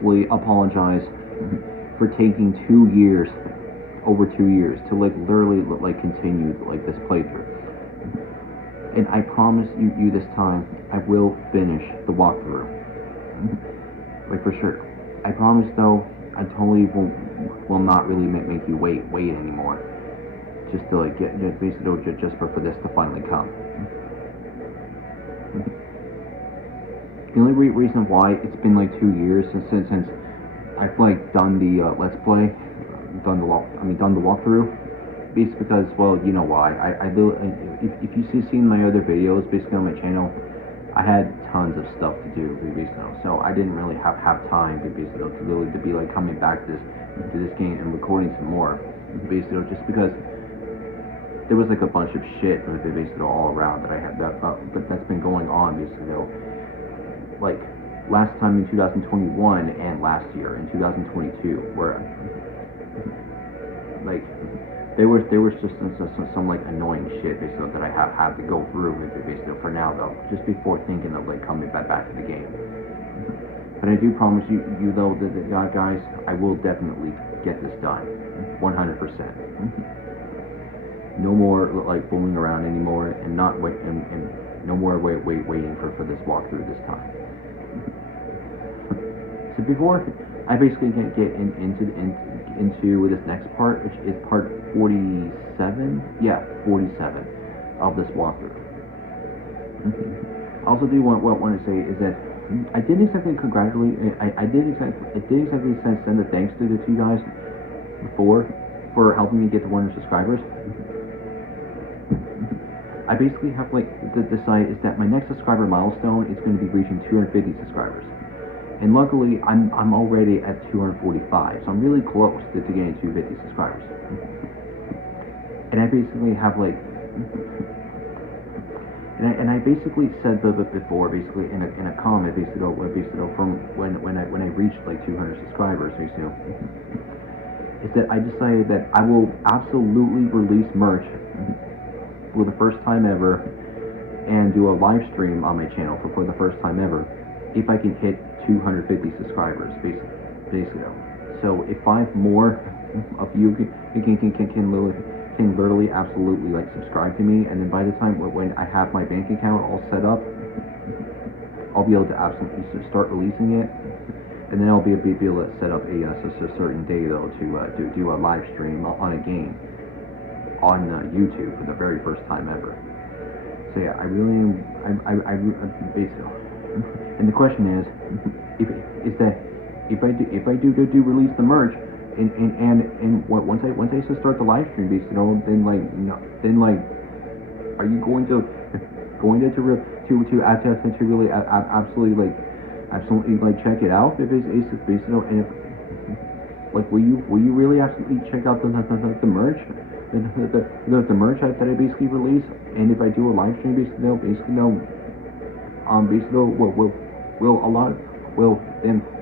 profusely apologize for taking 2 years, over 2 years, to like literally like continue like this playthrough. And I promise you this time, I will finish the walkthrough. Like for sure. I promise though, I totally will not really make you wait anymore. Just to like get basically just for this to finally come. The only reason why it's been like 2 years since I've like done the let's play, done the walkthrough. Basically because, well, you know why. If you seen my other videos, basically on my channel, I had tons of stuff to do, basically. So I didn't really have time to be like coming back to this game and recording some more, basically, just because there was like a bunch of shit basically all around that I had but that's been going on basically, like last time in 2021 and last year in 2022, where like there was just some like annoying shit basically that I have had to go through basically for now though, just before thinking of like coming back to the game. But I do promise you though that guys, I will definitely get this done, 100%. No more like fooling around anymore, and not wait and no more waiting for this walkthrough this time. So before I basically get into this next part, which is part 47, yeah, 47 of this walkthrough. I also do want to say is that I didn't exactly congratulate. I didn't exactly send a thanks to you guys before for helping me get to 100 subscribers. I basically have like decide is that my next subscriber milestone is going to be reaching 250 subscribers, and luckily I'm already at 245, so I'm really close to getting 250 subscribers. And I basically have like, and I basically said before, basically in a comment, basically from when I reached like 200 subscribers, basically, is that I decided that I will absolutely release merch for the first time ever and do a live stream on my channel for the first time ever if I can hit 250 subscribers, basically. So if 5 more of you can literally absolutely like subscribe to me, and then by the time when I have my bank account all set up, I'll be able to absolutely start releasing it, and then I'll be able to set up a certain day though to do a live stream on a game on YouTube for the very first time ever. So yeah, I basically, and the question is, if I do release the merch, and once I start the live stream, basically, then like, are you going to really absolutely like check it out? If it's basically, and if like will you really absolutely check out the merch? The merch that I basically release, and if I do a live stream, basically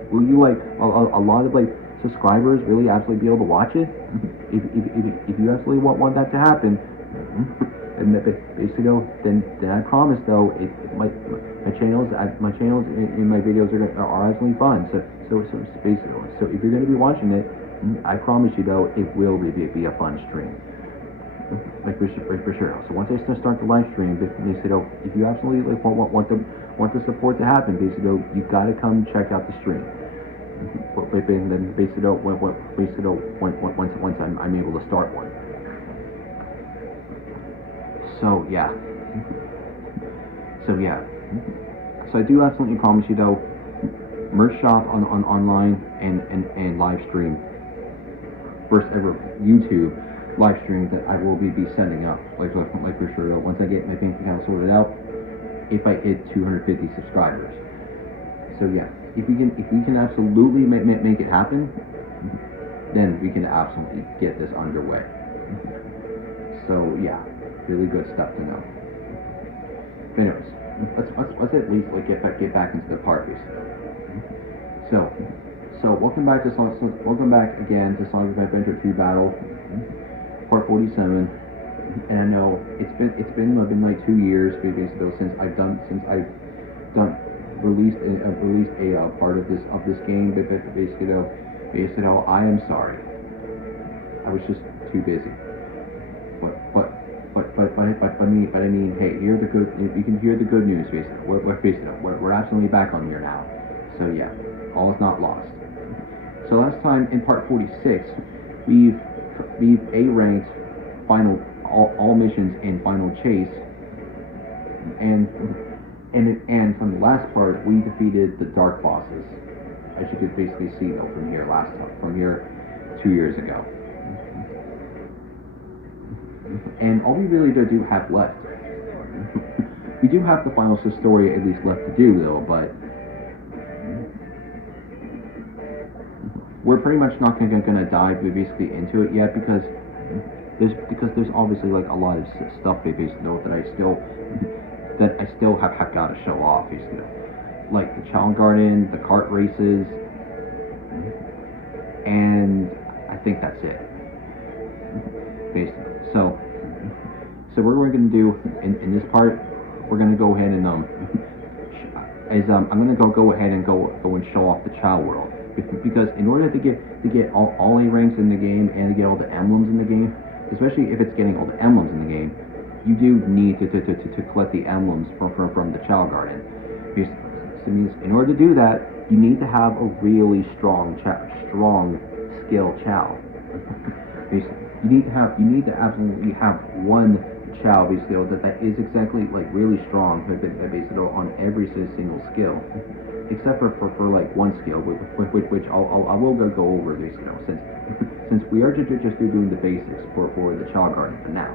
will you like a lot of like subscribers really absolutely be able to watch it? If you absolutely want that to happen, and basically then I promise though my channels in my videos are absolutely fun. So basically, so if you're going to be watching it, I promise you though it will be a fun stream. Like for sure. So once I start the live stream, they say, if you absolutely like want the support to happen, basically, you gotta come check out the stream. And then basically, once I'm able to start one. So yeah. So I do absolutely promise you though, merch shop on online and live stream. First ever YouTube live stream that I will be sending up, like for sure. Once I get my bank account sorted out, if I hit 250 subscribers. So yeah, if we can absolutely make it happen, then we can absolutely get this underway. So yeah, really good stuff to know. But anyways, let's at least like get back into the part basically. So welcome back again to Sonic Adventure 2 Battle. Part 47, and I know it's been like 2 years basically since I've done released a part of this game, but basically, I am sorry. I was just too busy. But I mean, hey, hear the good. You can hear the good news. Basically, we're absolutely back on here now. So yeah, all is not lost. So last time in part 46, we've A-ranked all missions in Final Chase, and from the last part we defeated the dark bosses, as you could basically see though from here 2 years ago. And all we really do have left. We do have the final story at least left to do though, but we're pretty much not gonna dive basically into it yet because there's obviously like a lot of stuff basically that I still have got to show off basically, like the Chao Garden, the kart races, and I think that's it. Basically. So what we're going to do in this part, we're going to go ahead and I'm going to go ahead and go and show off the Chao World, because in order to get all A ranks in the game and to get all the emblems in the game, especially if it's getting all the emblems in the game, you do need to collect the emblems from the Chao Garden. Because it means in order to do that, you need to have a really strong skill Chao. You need to absolutely have one Chao basically that is exactly like really strong, basically on every single skill, except for like one skill, which I will go over basically since we are just doing the basics for the Chao Garden for now.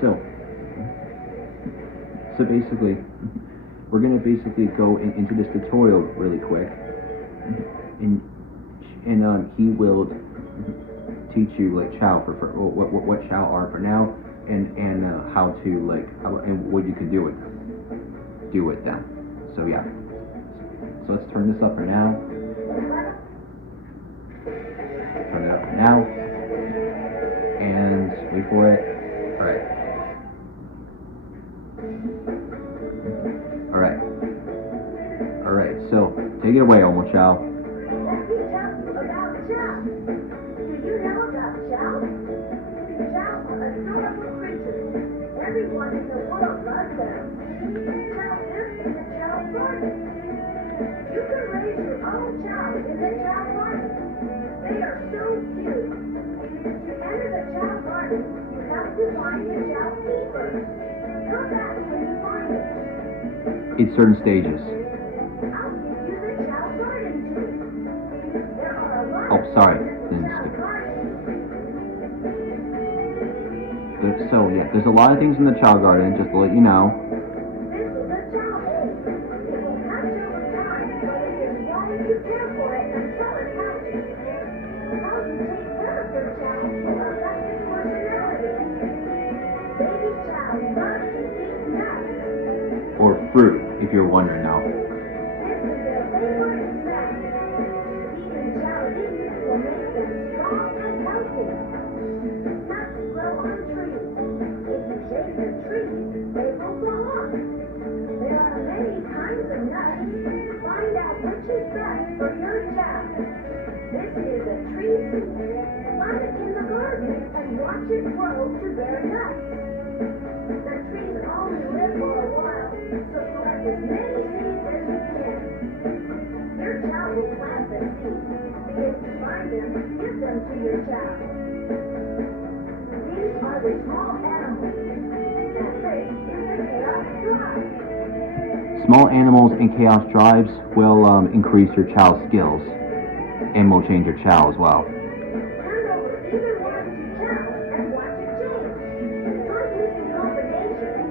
So basically, we're gonna basically go into this tutorial really quick, and he will teach you like Chao for what Chao are for now, and how to and what you can do with them. So yeah. So let's turn this up for now. Turn it up for now, and wait for it. All right. So take it away, Omo Chao. Let me tell you about Chao. Do you know about Chao? Chao are adorable creatures. Everyone in the world loves them. Chao lives in the Chao Garden. You can raise your own Chao in the Chao Garden. They are so cute. To enter the Chao Garden, you have to find the Chao keeper. Come back when you find it. In certain stages. I'll give you the Chao Garden too. There are a lot Oh, sorry. So yeah, there's a lot of things in the Chao Garden, just to let you know. This is a Chao hole. It will hatch over time, but it is wise to care for it until it hatches. How you take care of your Chao will affect its personality. Baby Chao loves to eat nuts. Or fruit, if you're wondering now. This is their favorite snack. Eating Chao leaves will make them strong and healthy. Nuts grow on trees. If you shake the trees, they will grow up. There are many kinds of nuts. Find out which is best for your Chao. This is a tree seed. Plant it in the garden and watch it grow to bear nuts. The trees only live for a while, so collect as many seeds as you can. Your Chao will plant the seeds. If you find them, give them to your Chao. These are the small animals. This place is a chaos drive. Small animals and chaos drives will increase your Chao skills, and will change your Chao as well. Turn over either one to Chao and watch it change. Try using combinations.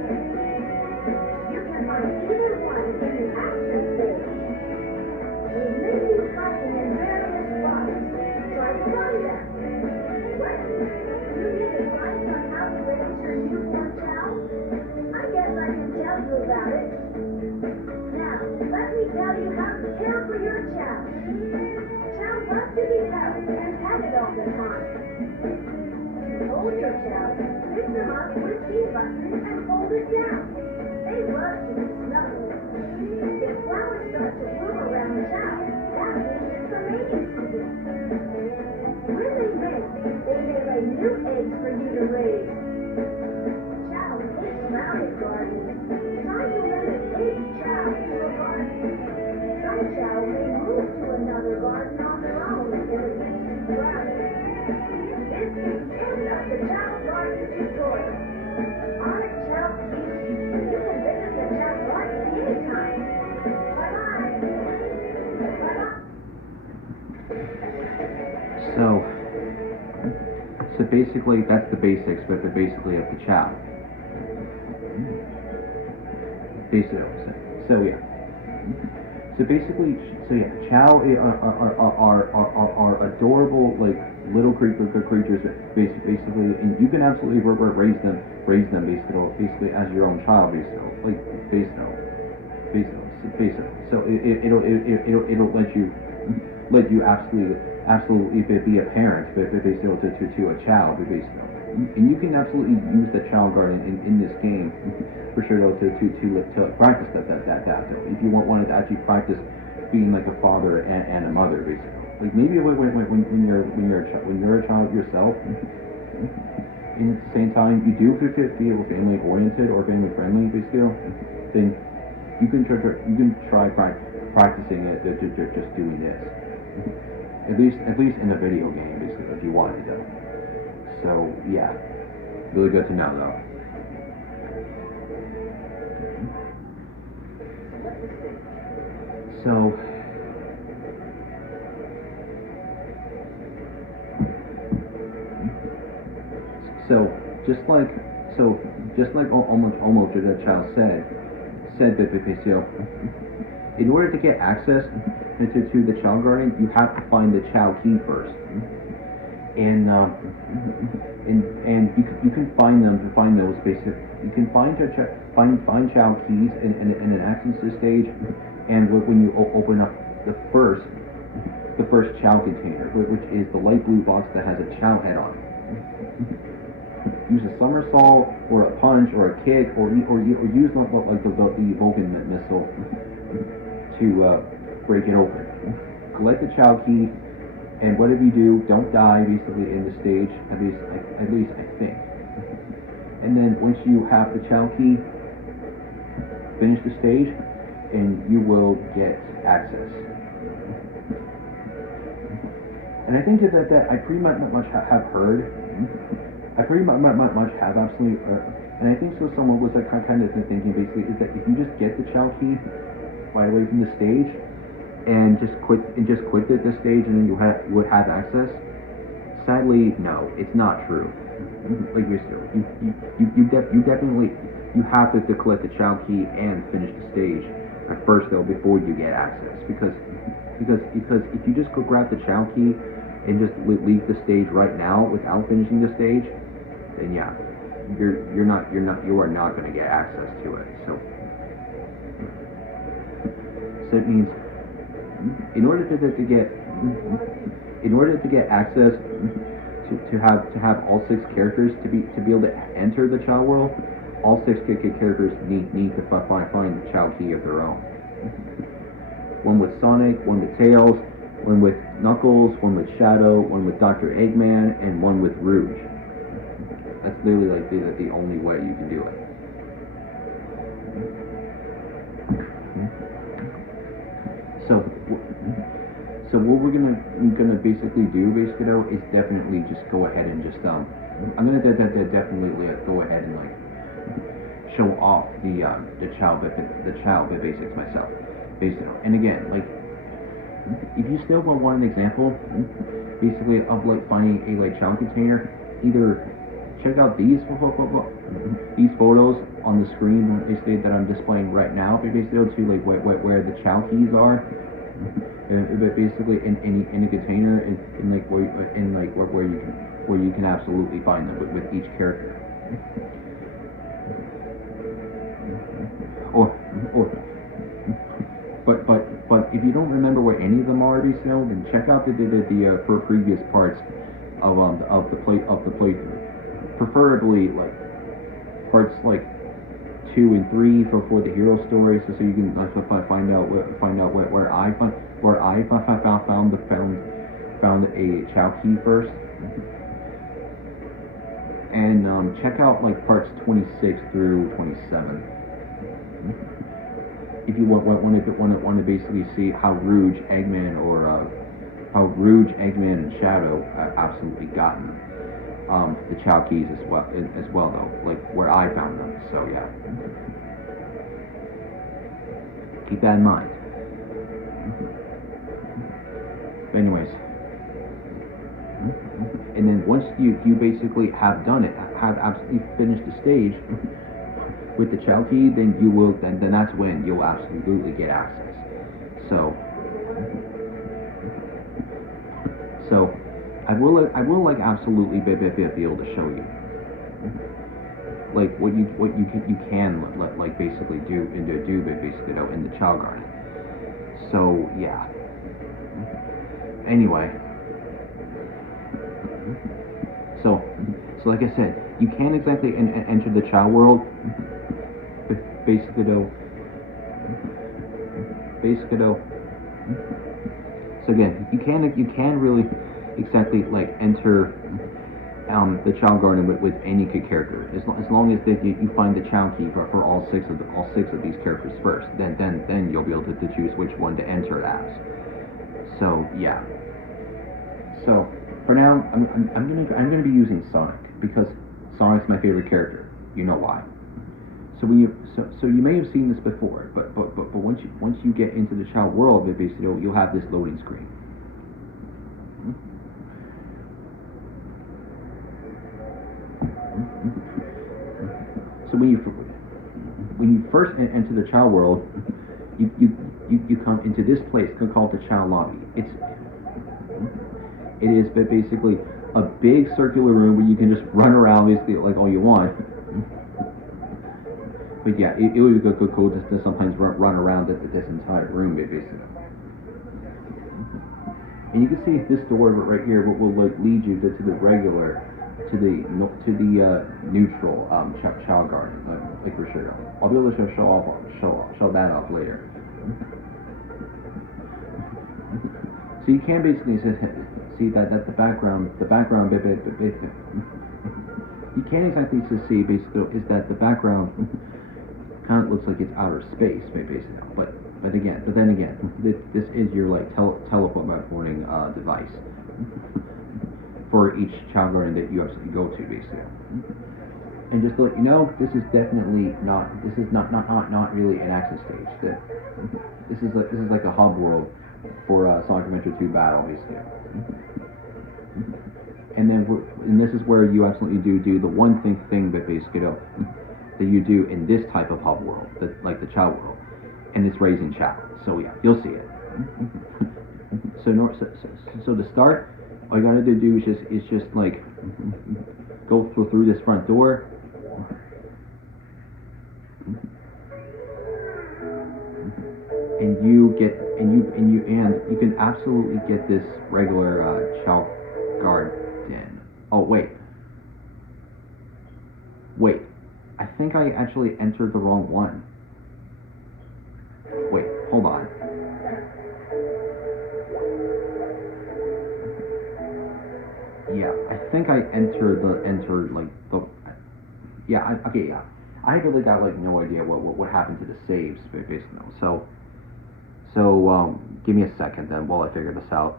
You can find either one in the action stage. They may be fighting in various spots. Try to find them. What? You need advice on how to raise your newborn Chao? I guess I can tell you about it. Now, let me tell you how to care for your Chao. Chao love to be held and new eggs for you to raise. Chao is surrounded gardens. Time to let an egg Chao in your garden. Some Chao may move to another garden on their own if it gets too crowded. This is the end of the Chao Garden tutorial. On a Chao Key, you can visit the Chao Garden anytime. Bye-bye. Bye-bye. So basically, that's the basics, but basically of the Chao. So yeah, Chao are adorable, like little creatures, basically, and you can absolutely raise them basically as your own child, basically. So it'll let you absolutely be a parent, basically to a child, basically. And you can absolutely use the Chao Garden in this game for sure to practice that though. If you wanted to actually practice being like a father and a mother, basically. Like maybe when you're a child yourself, and at the same time you do feel family oriented or family friendly, basically, then you can try practicing it just doing this. At least in a video game, basically, if you wanted to. So yeah, really good to know though. Just like almost that Chao said that in order to get access to the Chao Garden, you have to find the Chao key first. And you can find those basically. You can find Chao keys in an access stage, and when you open up the first Chao container, which is the light blue box that has a Chao head on it. Use a somersault or a punch or a kick or use like the Vulcan missile to break it open. Collect the Chao key. And whatever you do, don't die basically in the stage, at least I think. And then once you have the Chao key, finish the stage, and you will get access. And I think that I pretty much have heard. I pretty much have absolutely, and I think so. Someone was like kind of thinking basically is that if you just get the Chao key right away from the stage, and just quit the stage, and then you would have access. Sadly, no, it's not true. Like you definitely have to collect the Chao key and finish the stage at first though before you get access, because if you just go grab the Chao key and just leave the stage right now without finishing the stage, then yeah, you are not going to get access to it. So it means in order to get access to have all 6 characters to be able to enter the Chao World, all 6 characters need to find the Chao key of their own. One with Sonic, one with Tails, one with Knuckles, one with Shadow, one with Dr. Eggman, and one with Rouge. That's literally like the only way you can do it. So what we're gonna basically do though is definitely just go ahead and just I'm gonna definitely go ahead and like show off the Chao basics myself, basically. And again, like if you still want an example, basically of like finding a like Chao container, either check out these photos on the screen basically that I'm displaying right now, but basically to like where the Chao keys are. But basically in a container where you can absolutely find them with each character. But if you don't remember where any of them are, then check out the previous parts of the playthrough. Preferably like parts like 2 and 3 for the hero story, so you can find out where I found a Chao key first. And check out like parts 26 through 27. If you want to basically see how Rouge, Eggman, and Shadow absolutely gotten the Chao keys as well though, like where I found them. So yeah, keep that in mind. But anyways, and then once you basically have done it, have absolutely finished the stage with the Chao key, then you will then that's when you'll absolutely get access. So I will like absolutely be able to show you like what you can like basically do basically though in the Chao Garden. So yeah. Anyway. So like I said, you can't exactly enter the Chao World. Basically though. So again, you can really exactly like enter the Chao Garden with any character, as long as that you find the Chao key for all six of these characters first. Then you'll be able to choose which one to enter as. So yeah. So for now, I'm gonna be using Sonic because Sonic's my favorite character. You know why? So you may have seen this before, but once you get into the Chao World, basically you'll have this loading screen. So when you first enter the Chao World, you come into this place called the Chao Lobby. It is basically a big circular room where you can just run around basically like all you want. But yeah, it would be cool to sometimes run around this entire room basically. And you can see this door right here will like lead you to the regular, to the neutral Chao Garden, like for sure. I'll be able to show that off later. So you can basically see that the background you can't exactly see basically is that the background kind of looks like it's outer space basically, but then again this is your like teleporting device for each Chao Garden that you actually go to basically. And just to let you know, this is definitely not really an action stage. This is like a hub world for Sonic Adventure 2 Battle basically. And this is where you absolutely do the one thing that basically that you do in this type of hub world, like the Chao World, and it's raising Chao. So yeah, you'll see it. So to start, all you gotta do is just like go through this front door. And you can absolutely get this regular Chao Garden. Oh wait, I think I actually entered the wrong one. Wait, hold on. Yeah, I think I entered yeah. I really got like no idea what happened to the saves basically. So give me a second then while I figure this out.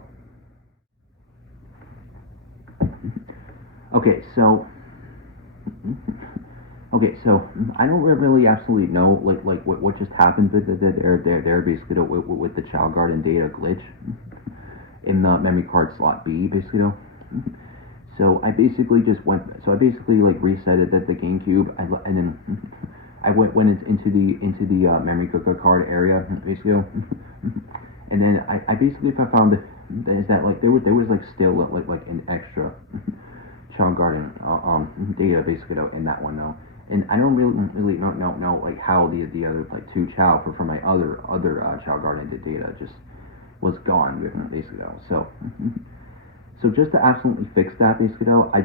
Okay, so I don't really absolutely know like what just happened there basically with the Chao Garden data glitch in the memory card slot B basically though. So I basically like resetted the GameCube and then I went into the memory card area basically, and then I basically found that like there was like still like an extra Chao Garden data basically though in that one though, and I don't really know like how the other like two Chao for my other Chao Garden data just was gone basically though. So just to absolutely fix that basically though, I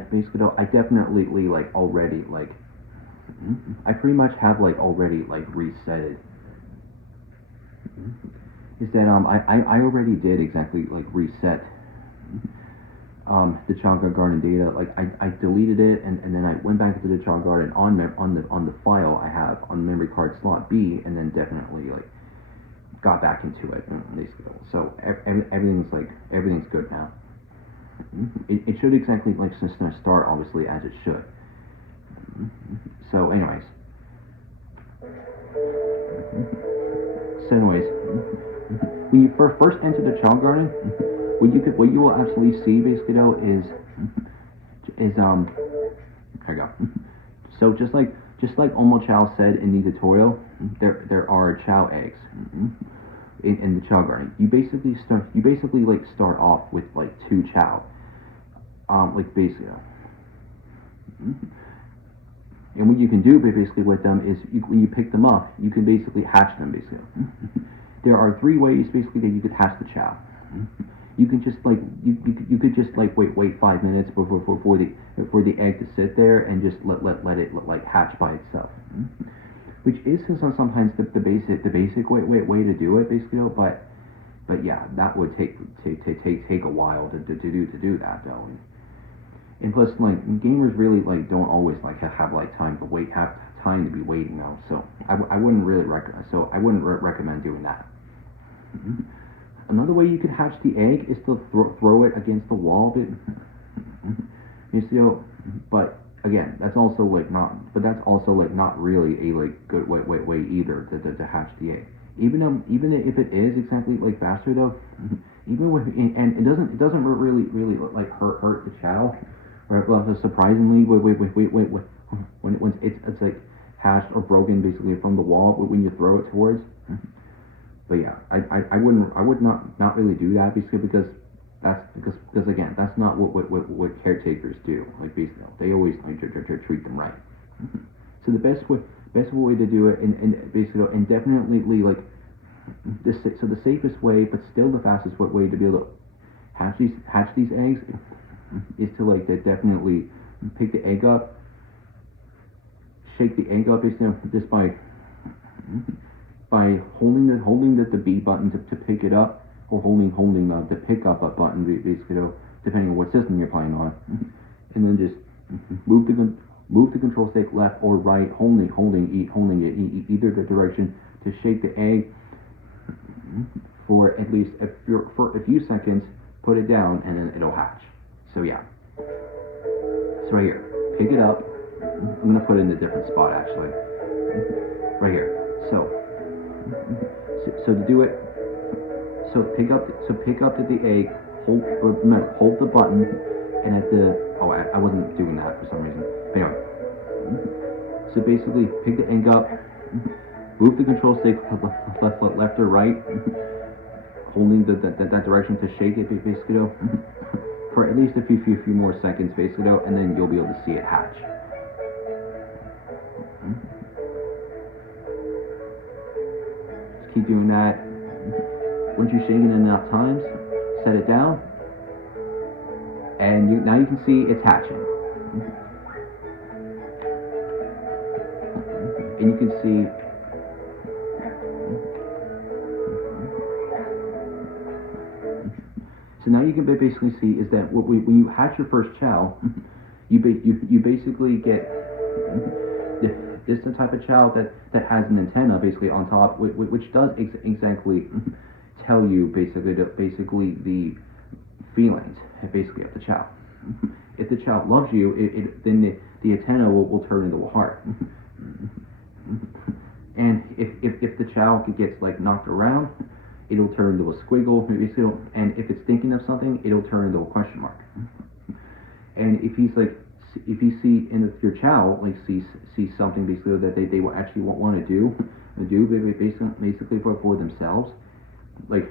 definitely like already like I pretty much have like already like reset it. Is that I already did exactly like reset the Chao Garden data. Like I deleted it, and then I went back to the Chao Garden on the file I have on memory card slot B, and then definitely like got back into it. So everything's good now. It should exactly like start obviously as it should. So anyways. When you first enter the Chao Garden, what you will absolutely see basically though is there you go. So just like Omo Chao said in the tutorial, there are Chao eggs in the Chao Garden. You basically start off with like 2 Chao, like basically. And what you can do basically with them is when you pick them up, you can basically hatch them basically. There are 3 ways basically that you could hatch the Chao. You can just like you could just like wait 5 minutes for the egg to sit there and just let it like hatch by itself, which is sometimes the basic way to do it basically. But yeah, that would take a while to do that though. And plus, like, gamers really like don't always like have like time to be waiting though. So I wouldn't really recommend doing that. Another way you could hatch the egg is to throw it against the wall, but again, that's also like not really a like good way either to hatch the egg. Even if it is exactly like faster though, and it doesn't really like hurt the Chao. Right, surprisingly, when it's like hatched or broken basically from the wall when you throw it towards. But yeah, I would not really do that because again, that's not what caretakers do. Like basically, they always like to treat them right. So the best way to do it, and basically, and definitely like the safest way, but still the fastest way to be able to hatch these eggs is to like definitely pick the egg up, shake the egg up, just by holding the B button to pick it up, or holding the pick up button basically, depending on what system you're playing on, and then just move the control stick left or right, holding it either direction to shake the egg for at least for a few seconds, put it down, and then it'll hatch. So yeah, so right here, pick it up. I'm gonna put it in a different spot actually. Right here. So to do it, pick up the egg. Hold the button, and I wasn't doing that for some reason. But anyway, so basically, pick the egg up, move the control stick left or right, holding that direction to shake it basically. For at least a few more seconds, basically, and then you'll be able to see it hatch. Just keep doing that. Once you shake it enough times, set it down, and now you can see it's hatching. And you can see. So now you can basically see is that when you hatch your first Chao, you basically get this type of Chao that has an antenna basically on top, which does exactly tell you basically the feelings basically of the Chao. If the Chao loves you, then the antenna will turn into a heart. And if the Chao gets like knocked around, it'll turn into a squiggle, and if it's thinking of something, it'll turn into a question mark. And if you see in your Chao like see something basically that they will actually want to do basically for themselves, like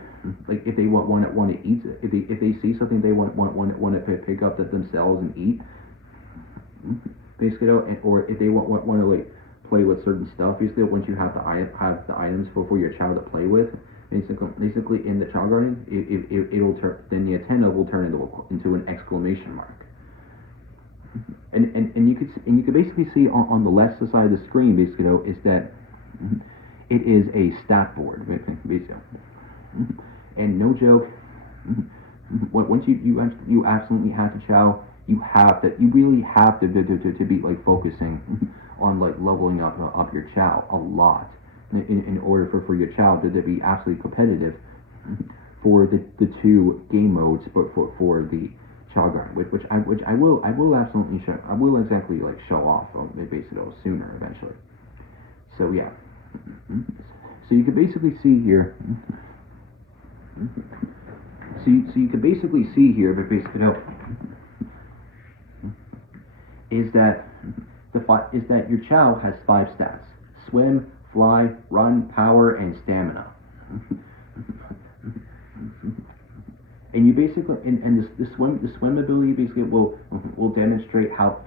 if they want to eat, if they see something they want to pick up that themselves and eat, basically, or if they want to like play with certain stuff, basically once you have the items for your Chao to play with. Basically, in the Chao Garden, it'll turn. Then the antenna will turn into an exclamation mark. And you could basically see on the left side of the screen, basically, is that it is a stat board, basically. And no joke, once you absolutely have to Chao, you really have to be like focusing on like leveling up your Chao a lot in order for your Chao to be absolutely competitive for the two game modes, but for the Chao Garden, which I will absolutely show, I will exactly like show off basically sooner eventually. So yeah, so you can basically see here. So you can basically see here, but basically is that your Chao has 5 stats: swim, fly, run, power, and stamina. And you basically and the swim ability basically will demonstrate how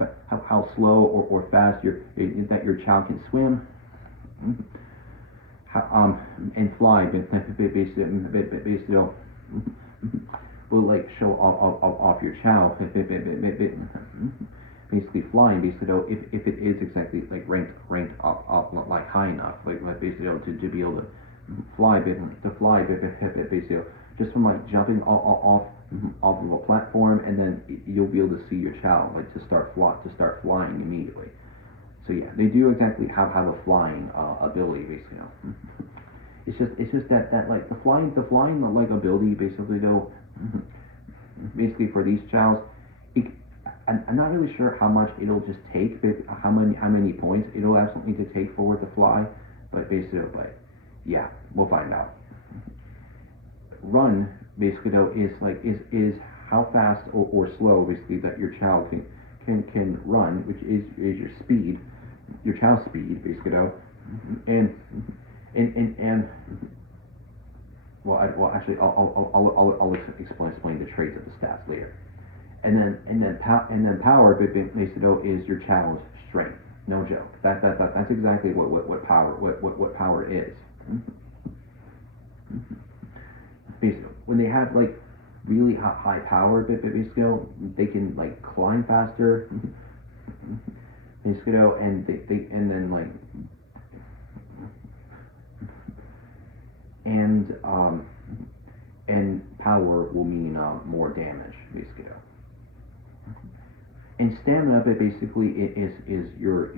slow or fast that your Chao can swim. And fly basically will like show off your Chao basically flying basically if it is exactly like ranked up like high enough like basically to be able to fly basically just from like jumping off of a platform, and then you'll be able to see your Chao like to start flying immediately. So yeah, they do exactly have a flying ability basically. It's just that like the flying like ability basically though, basically for these Chaos, I'm not really sure how much it'll just take, how many points it'll absolutely need to take for it to fly, but yeah, we'll find out. Run basically though is how fast or slow basically that your Chao can run, which is your speed, your Chao speed basically though, and actually I'll explain the traits of the stats later. And then power basically though is your Chao's strength. No joke. That's exactly what power is. Basically, when they have like really high power, basically they can like climb faster. Basically, and they and then like and power will mean more damage basically. And stamina basically is your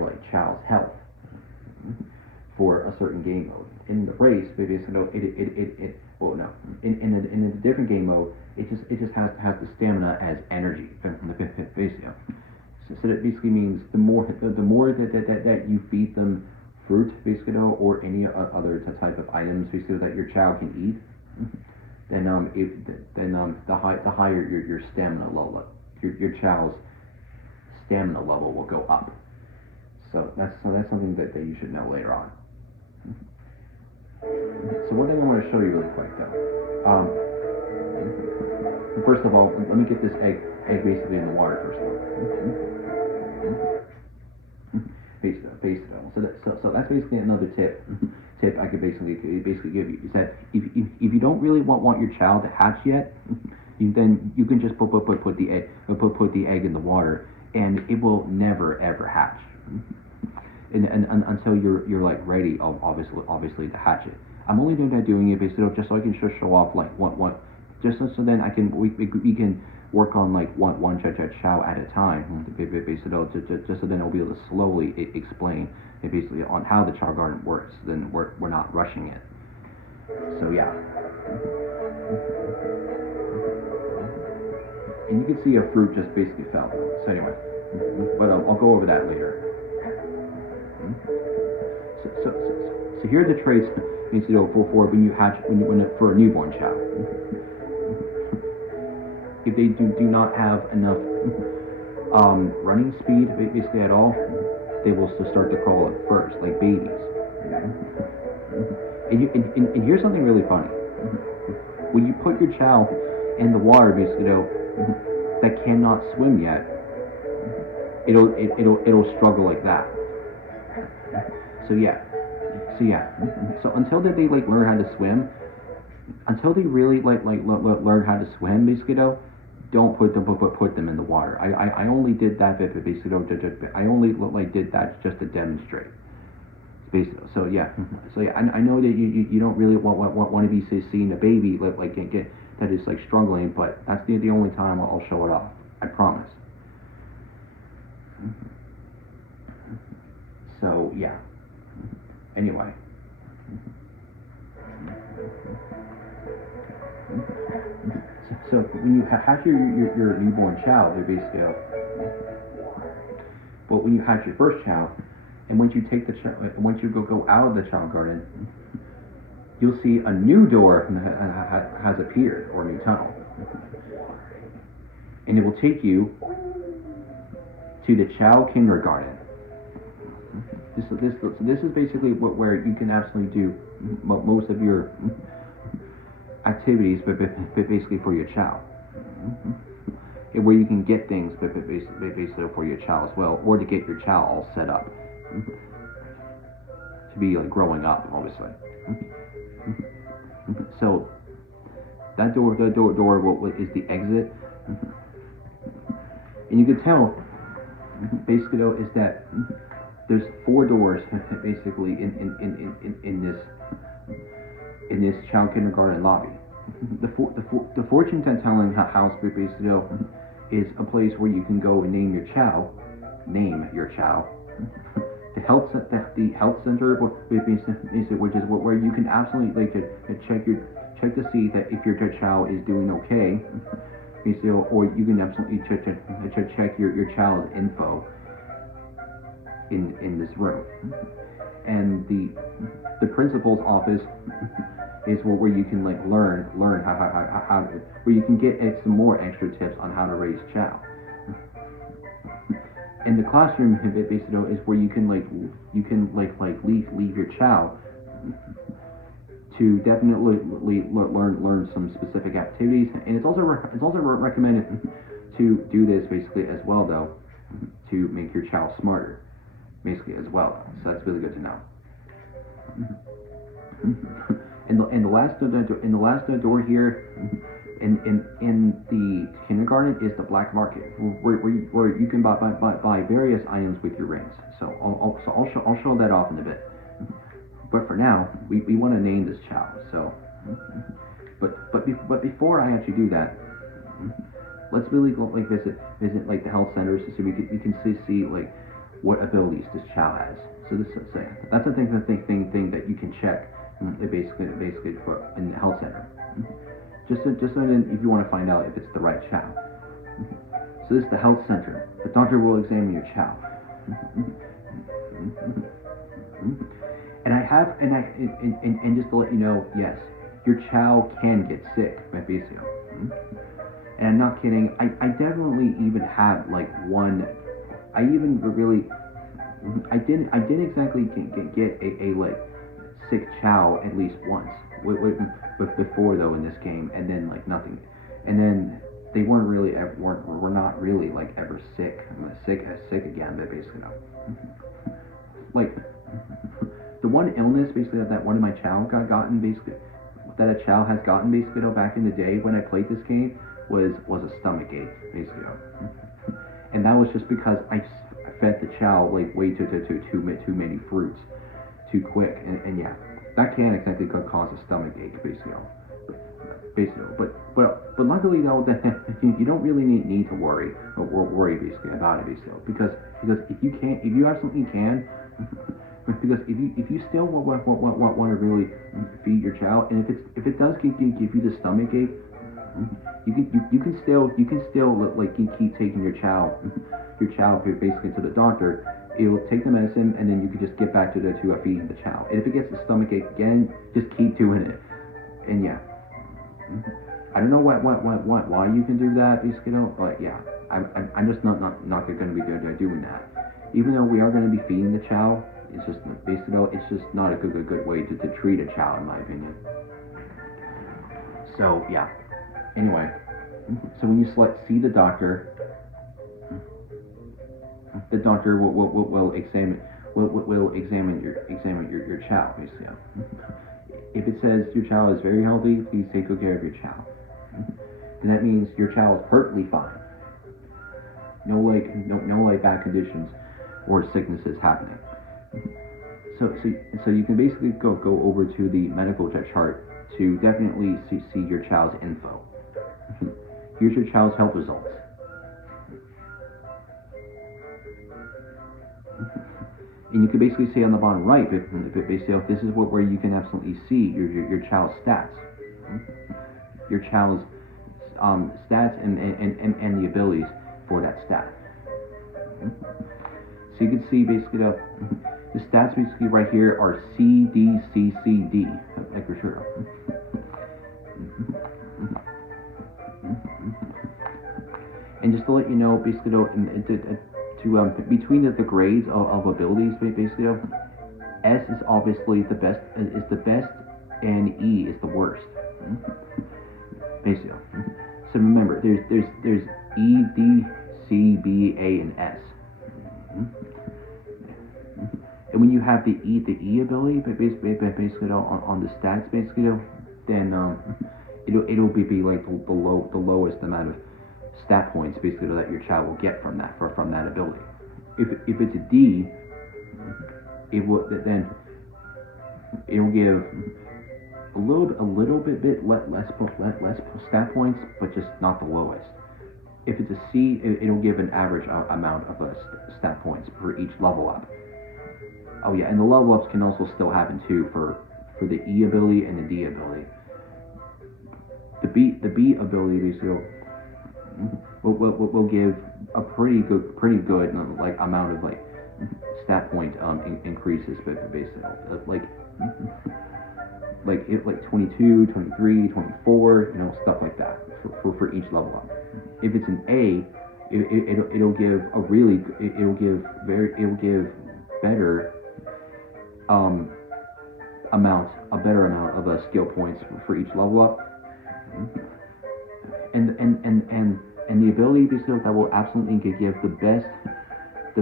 like Chao's health for a certain game mode. In the race, basically well no, in a different game mode, it just has the stamina as energy basically. So that basically means the more that you feed them fruit basically or any other type of items basically that your Chao can eat, then the higher your stamina level, your Chao's stamina level will go up. So that's something that you should know later on. So one thing I want to show you really quick though. First of all, let me get this egg basically in the water first of all. So that's basically another tip I could basically give you is that if you don't really want your Chao to hatch yet, then you can just put the egg in the water, and it will never ever hatch. And until you're like ready, obviously to hatch it. I'm only doing it basically just so I can show off like what just so then we can work on like one Chao at a time. Basically, just so then I'll be able to slowly explain basically on how the Chao Garden works. Then we're not rushing it. So yeah. And you can see a fruit just basically fell. So anyway, but I'll go over that later. So here are the traits basically for when you hatch for a newborn Chao. If they do not have enough running speed basically at all, they will start to crawl at first like babies. And here's something really funny. When you put your Chao in the water basically that cannot swim yet, it'll struggle like that. So yeah. So until they like learn how to swim, until they really learn how to swim, basically don't put them in the water. I only did that basically. I only did that just to demonstrate. So yeah, I know that you don't really want to be seeing a baby like get that is like struggling, but that's the only time I'll show it off. I promise. So yeah. Anyway. So when you hatch your newborn child, they're basically, but when you hatch your first child, and once you take once you go out of the Chao Garden, you'll see a new door has appeared, or a new tunnel, and it will take you to the Chao Kindergarten. This is basically where you can absolutely do most of your activities, but basically for your child, where you can get things, but basically for your child as well, or to get your child all set up to be like growing up, obviously. So that door is the exit, and you can tell basically though is that there's 4 doors basically in this child kindergarten lobby. The fortune telling house basically though is a place where you can go and name your child. The health center, which is where you can absolutely like to check to see that if your child is doing okay, or you can absolutely check your child's info in this room. And the principal's office is where you can like learn how where you can get some more extra tips on how to raise child. And the classroom basically is where you can leave your child to definitely learn some specific activities. And it's also recommended to do this basically as well though, to make your child smarter basically as well. So that's really good to know. And the last door here in the kindergarten is the black market, where you can buy various items with your rings. So I'll show that off in a bit. But for now, we want to name this child. So, but before I actually do that, let's really go like visit like the health centers so we can see like what abilities this child has. So that's the thing that you can check basically for in the health center. Just so then if you want to find out if it's the right child. So this is the health center. The doctor will examine your child. And just to let you know, yes, your child can get sick, basically. And I'm not kidding. I definitely even had like one. I didn't exactly get a like sick child at least once. But before though in this game, and then like nothing, and then they were not really like ever sick. Sick again, but basically no. Like the one illness basically that one of my child gotten basically that a child has gotten basically though back in the day when I played this game was a stomach ache basically, and that was just because I fed the child like way too many fruits too quick, and yeah, that can exactly cause a stomach ache basically. But luckily though that you don't really need to worry basically about it basically, because if you absolutely can, because if you still want to really feed your child, and if it does give you the stomach ache, you can still like keep taking your child basically to the doctor. It will take the medicine, and then you can just get back to feeding the child. And if it gets the stomach ache again, just keep doing it. And yeah, I don't know why you can do that basically, but yeah, I'm just not going to be doing that. Even though we are going to be feeding the child, it's just basically it's just not a good way to treat a child in my opinion. So yeah. Anyway, so when you see the doctor will examine your child basically. If it says your child is very healthy, please take good care of your child. And that means your child is perfectly fine. No back conditions or sicknesses happening. So you can basically go over to the medical chart to definitely see your child's info. Here's your child's health results. And you can basically say on the bottom right, basically, this is where you can absolutely see your child's stats, your child's stats and the abilities for that stat. So you can see basically the stats basically right here are C, D, C, C, D, like for sure. And just to let you know, basically, between the grades of abilities, basically, S is obviously the best, and E is the worst. Basically, so remember, there's E, D, C, B, A, and S. And when you have the E ability, basically on the stats, basically, then it'll be like the lowest amount of stat points basically that your child will get from that ability. If it's a D, it'll give a little bit less stat points, but just not the lowest. If it's a C, it'll give an average amount of stat points for each level up. Oh yeah, and the level ups can also still happen too for the E ability and the D ability. The B ability basically will give a pretty good like amount of like stat point increases, but basically like 22, 23, 24, stuff like that for each level up. If it's an A, it'll give better a better amount of skill points for each level up, and the ability basically that will absolutely give the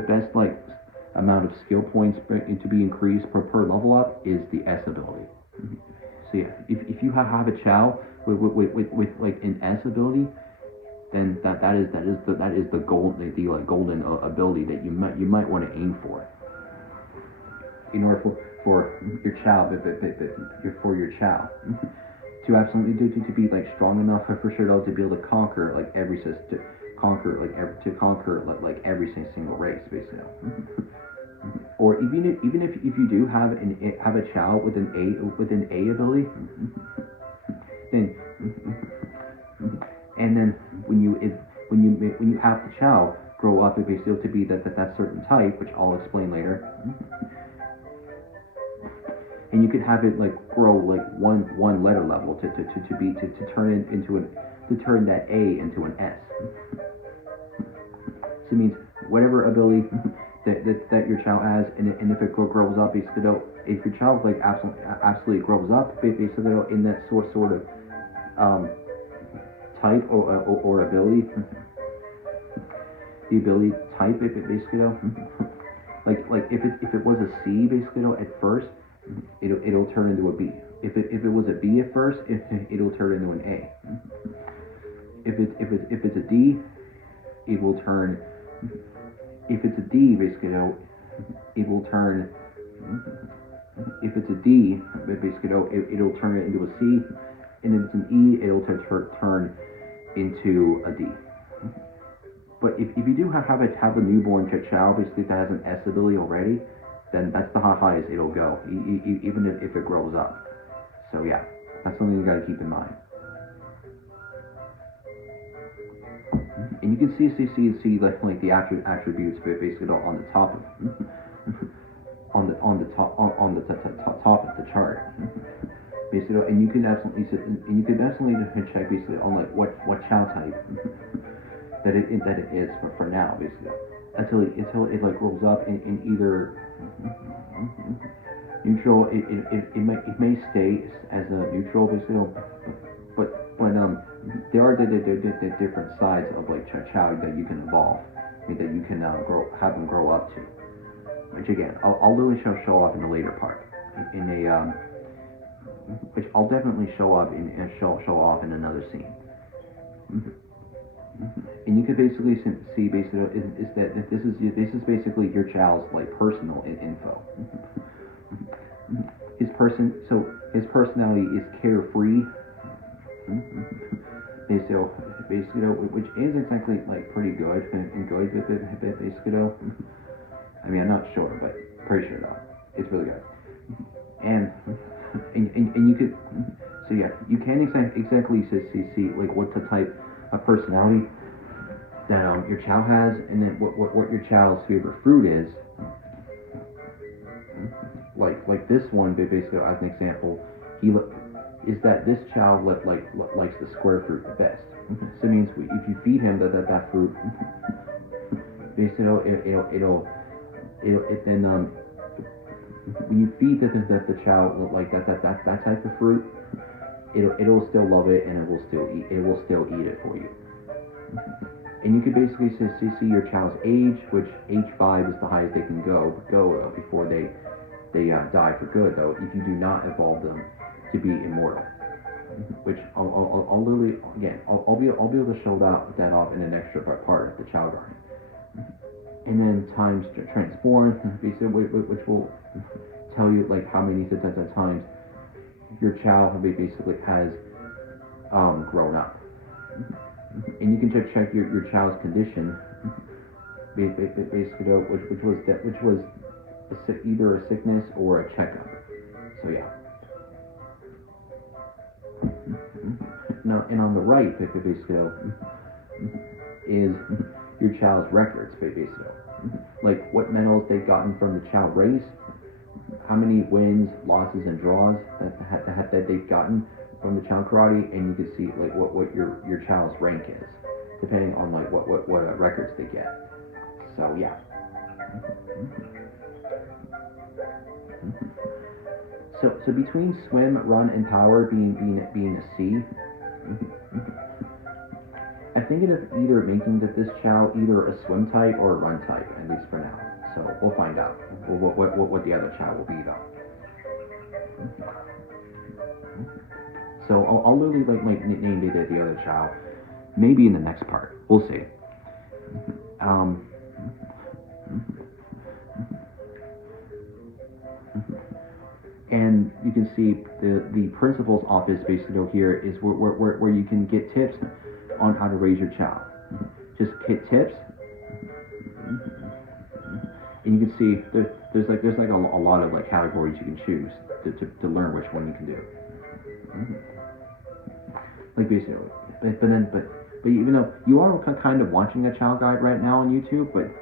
best like amount of skill points to be increased per level up is the S ability. So yeah, if you have a Chao with like an S ability, then that is the golden ability that you might want to aim for in order for your Chao, for your Chao to absolutely to be like strong enough for sure to be able to conquer like every single race basically. Or even if you do have a Chao with an A ability, then and then when you have the Chao grow up, it basically to be that certain type, which I'll explain later. And you could have it like grow like one letter level to turn that A into an S. So it means whatever ability that your Chao has, and if it grows up, basically, if your child like absolutely grows up, basically in that sort of type or ability, the ability type, if it basically like if it was a C basically at first, it'll turn into a B. If it was a B at first, it'll turn into an A. If it's a D, it will turn. If it's a D, basically, it will turn. If it's a D, basically, it'll turn it into a C, and if it's an E, it'll turn into a D. But if you do have a newborn Chao, basically that has an S ability already, then that's the highest it'll go, even if it grows up. So yeah, that's something you gotta keep in mind. And you can see like the attributes basically on the top of on the top of the chart. Basically, and you can definitely check basically on like what Chao type that it is for now, basically, until it like grows up in either neutral. It may stay as a neutral, basically, but there are the different sides of like Chao that you can evolve, that you can have them grow up to. Which again, I'll really show off in the later part, which I'll definitely show off in another scene. And you can basically see is that this is basically your Chao's like personal info. his personality is carefree. So basically, which is exactly like pretty good and good, basically. I mean, I'm not sure, but pretty sure though. It's really good. And you could, so yeah, you can exactly see like what the type of personality that your Chao has, and then what your Chao's favorite fruit is. Like this one, basically as an example, is that this Chao likes the square fruit the best. So it means if you feed him that fruit, basically it then when you feed the Chao like that type of fruit, it'll still love it, and it will still eat it for you. And you can basically see your Chao's age, which age 5 is the highest they can go before they die for good. Though, if you do not evolve them to be immortal, which I'll literally again I'll be able to show that off in an extra part of the Chao Garden. And then times transform, which will tell you like how many times your Chao basically has grown up. And you can check your Chao's condition, basically, which was either a sickness or a checkup. So yeah. Now, and on the right, basically, is your Chao's records, basically. Like what medals they've gotten from the Chao race, how many wins, losses, and draws that they've gotten from the Chao karate, and you can see like what your Chao's rank is, depending on like what records they get. So yeah. So between swim, run, and power being a C, I'm thinking of either making this Chao either a swim type or a run type, at least for now. So we'll find out what the other Chao will be though. So I'll literally like name the other Chao, maybe in the next part. We'll see. And you can see the principal's office basically here is where you can get tips on how to raise your Chao. Just get tips, and you can see there's like a lot of like categories you can choose to learn which one you can do. Like basically, but even though you are kind of watching a Chao guide right now on YouTube, but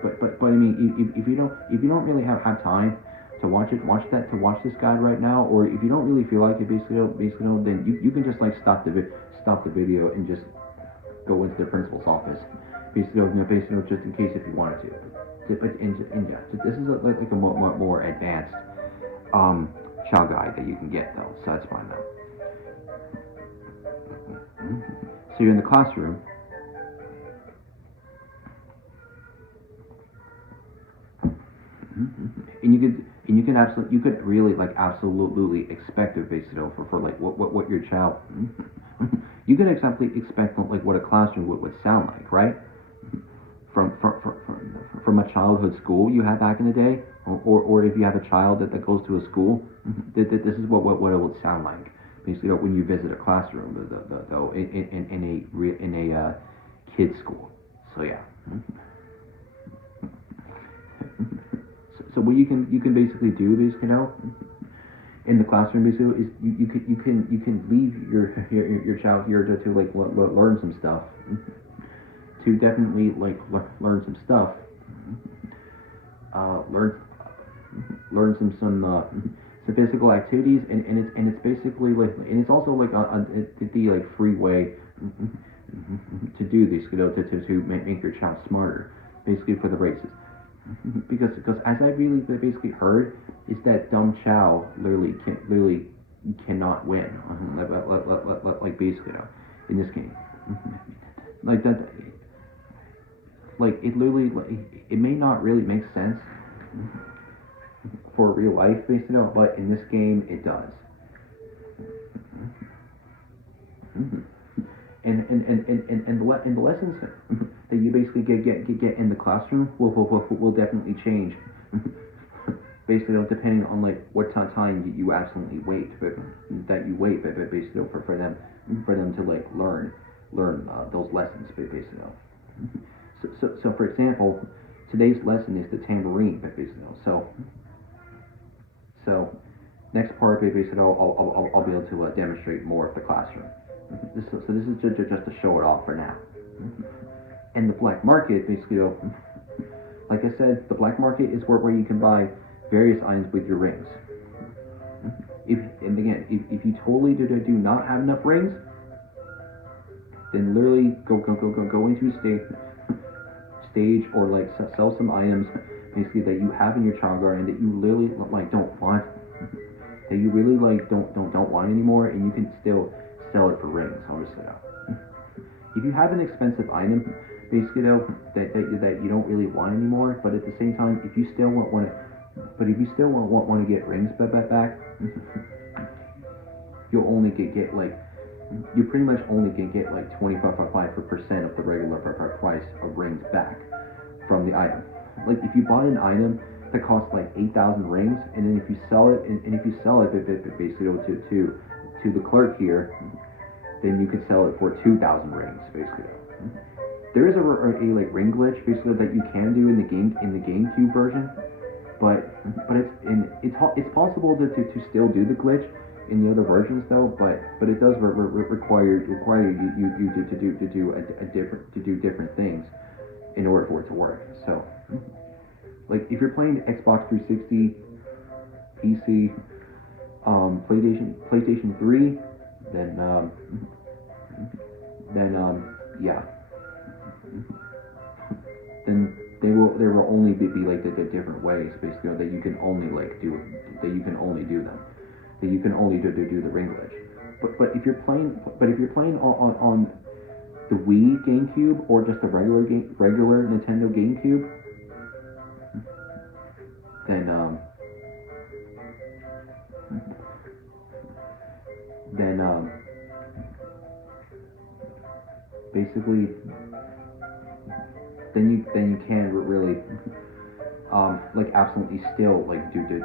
I mean if you don't really have time to watch this guide right now, or if you don't really feel like it, basically then you can just like stop the video and just go into the principal's office, basically just in case if you wanted to. But yeah, this is like a more advanced Chao guide that you can get though, so that's fine though. So you're in the classroom. And you could really like absolutely expect a basically for like what your Chao you could exactly expect like what a classroom would sound like, right? From a childhood school you had back in the day, or if you have a child that goes to a school, this is what it would sound like basically when you visit a classroom though in a kid's school. So yeah. So what you can basically do in the classroom basically is you can leave your Chao here to like learn some stuff, to definitely like learn some stuff, learn some physical activities, and it's basically like, and it's also like the like free way to do this, to make your Chao smarter basically for the races. Because as I really basically heard, is that dumb Chao literally cannot win, like basically in this game, like that, like it literally it may not really make sense for real life basically, but in this game it does. And the lessons that you basically get in the classroom will definitely change basically, depending on like what time you absolutely wait, but basically for them to like learn those lessons, basically. So for example, today's lesson is the tambourine, basically. So next part, basically, I'll be able to demonstrate more of the classroom. So this is just to show it off for now. And the black market, basically, like I said, the black market is where you can buy various items with your rings. If you totally do not have enough rings, then literally go into a stage or like sell some items basically that you have in your Chao Garden that you literally like don't want, that you really like don't want anymore, and you can still sell it for rings, obviously. If you have an expensive item basically that you don't really want anymore, but at the same time, if you still want to get rings back, you'll only get like, you pretty much only can get like 25% of the regular price of rings back from the item. Like if you buy an item that costs like 8,000 rings, and then if you sell it, basically to the clerk here, then you can sell it for 2,000 rings basically. There is a like ring glitch basically that you can do in the GameCube version, but it's possible to still do the glitch in the other versions though, but it does require you to do different things in order for it to work. So like if you're playing Xbox 360, PC, PlayStation 3, then yeah, then there will only be like the different ways basically that you can only like do them. That you can only do the ring glitch. But if you're playing on the Wii GameCube or just a regular Nintendo GameCube, then basically then you can really like absolutely still like do this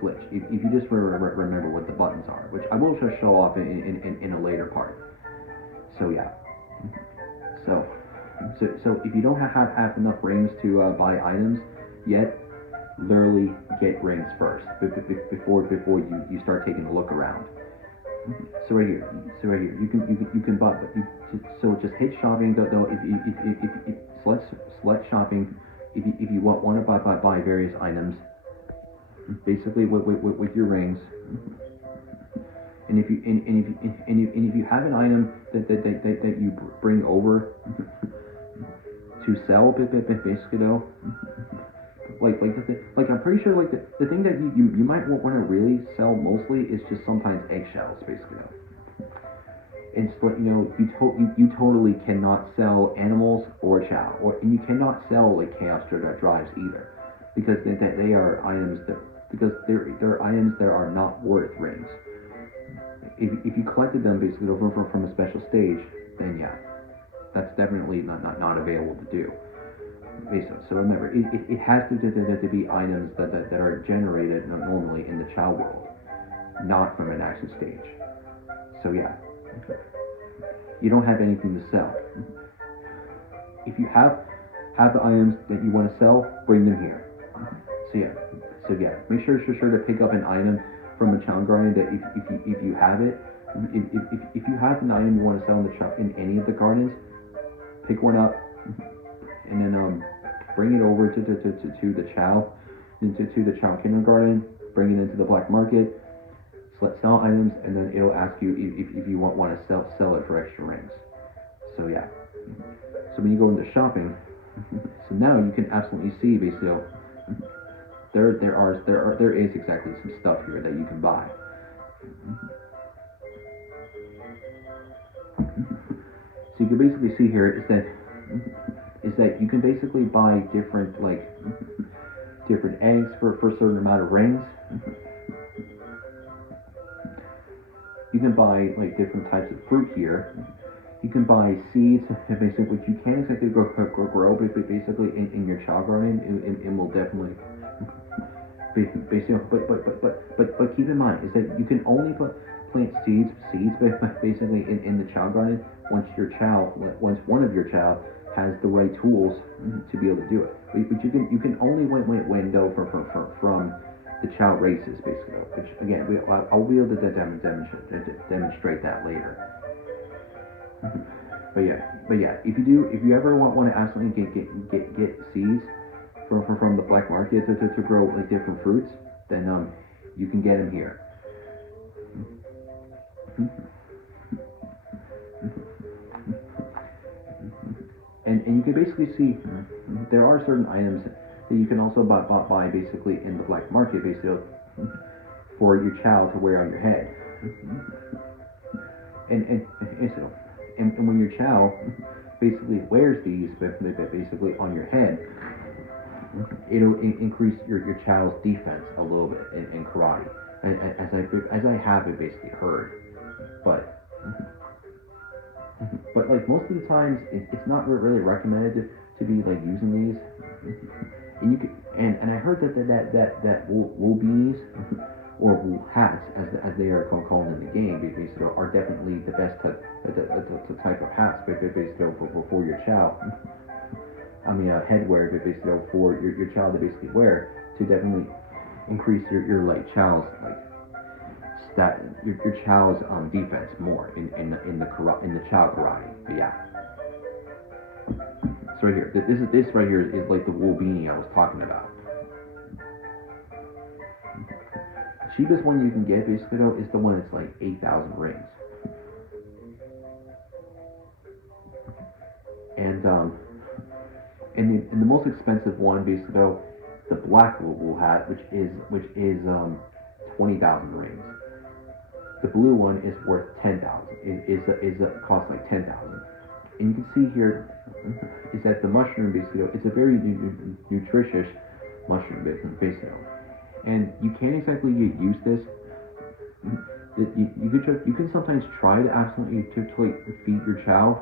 glitch if you just remember what the buttons are, which I will just show off in a later part. So yeah, so if you don't have enough rings to buy items yet, literally get rings first before you start taking a look around. So right here you can buy, so just hit shopping though. If select shopping. If you want to buy various items, basically with your rings, and if you have an item that you bring over to sell, basically though, like I'm pretty sure like the thing that you might want to really sell mostly is just sometimes eggshells, basically though. And so, you totally cannot sell animals or Chao, and you cannot sell like chaos drives either, because they are items they're items that are not worth rings. If you collected them basically from a special stage, then yeah, that's definitely not available to do. Basically, so remember, it has to be items that are generated normally in the Chao World, not from an action stage. So yeah. You don't have anything to sell. If you have the items that you want to sell, bring them here. So yeah, make sure to pick up an item from a Chao Garden that if you have it, if you have an item you want to sell in any of the gardens, pick one up and then bring it over to the Chao, to the Chao kindergarten, bring it into the black market. Select sell items, and then it'll ask you if you want to sell it for extra rings. So yeah. So when you go into shopping, so now you can absolutely see basically there is exactly some stuff here that you can buy. So you can basically see here is that you can basically buy different eggs for a certain amount of rings. You can buy like different types of fruit here. You can buy seeds, basically, which you can't exactly grow, but basically in your Chao Garden, it will definitely but keep in mind is that you can only plant seeds basically in the Chao Garden once one of your Chao has the right tools to be able to do it. But you can only window from the Chao races basically, which again I'll be able to demonstrate that later. But yeah, if you ever want to absolutely get seeds from the black market to grow like different fruits, then you can get them here. And you can basically see there are certain items that you can also buy basically in the black market basically for your Chao to wear on your head. And when your Chao basically wears these basically on your head, it'll increase your Chao's defense a little bit in karate, as I have it basically heard. But like most of the times, it's not really recommended to be like using these. And you can, and I heard that wool beanies or wool hats, as they are called in the game, basically are definitely the best type of hats basically for your Chao. I mean, headwear basically for your Chao to basically wear to definitely increase your like Chao's like your Chao's defense more in the Chao karate. But yeah, so right here, this right here is like the wool beanie I was talking about. The cheapest one you can get basically though is the one that's like 8,000 rings. And the most expensive one basically though, the black wool hat, which is 20,000 rings. The blue one is worth 10,000. Is costs like 10,000. And you can see here is that the mushroom basically, it's a very nutritious mushroom basically. And you can't exactly use this. You can sometimes try to absolutely to like feed your Chao.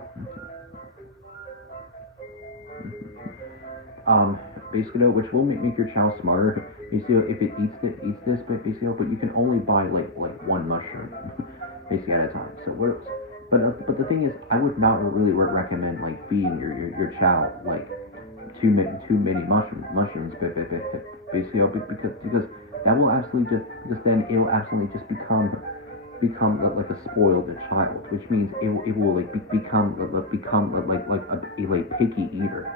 Basically, which will make your Chao smarter. Basically, if it eats this, but you can only buy like one mushroom, basically at a time. So but the thing is, I would not really recommend like feeding your Chao like too many mushrooms, basically because that will absolutely because then it will absolutely just become like a spoiled child, which means it will like become like a picky eater.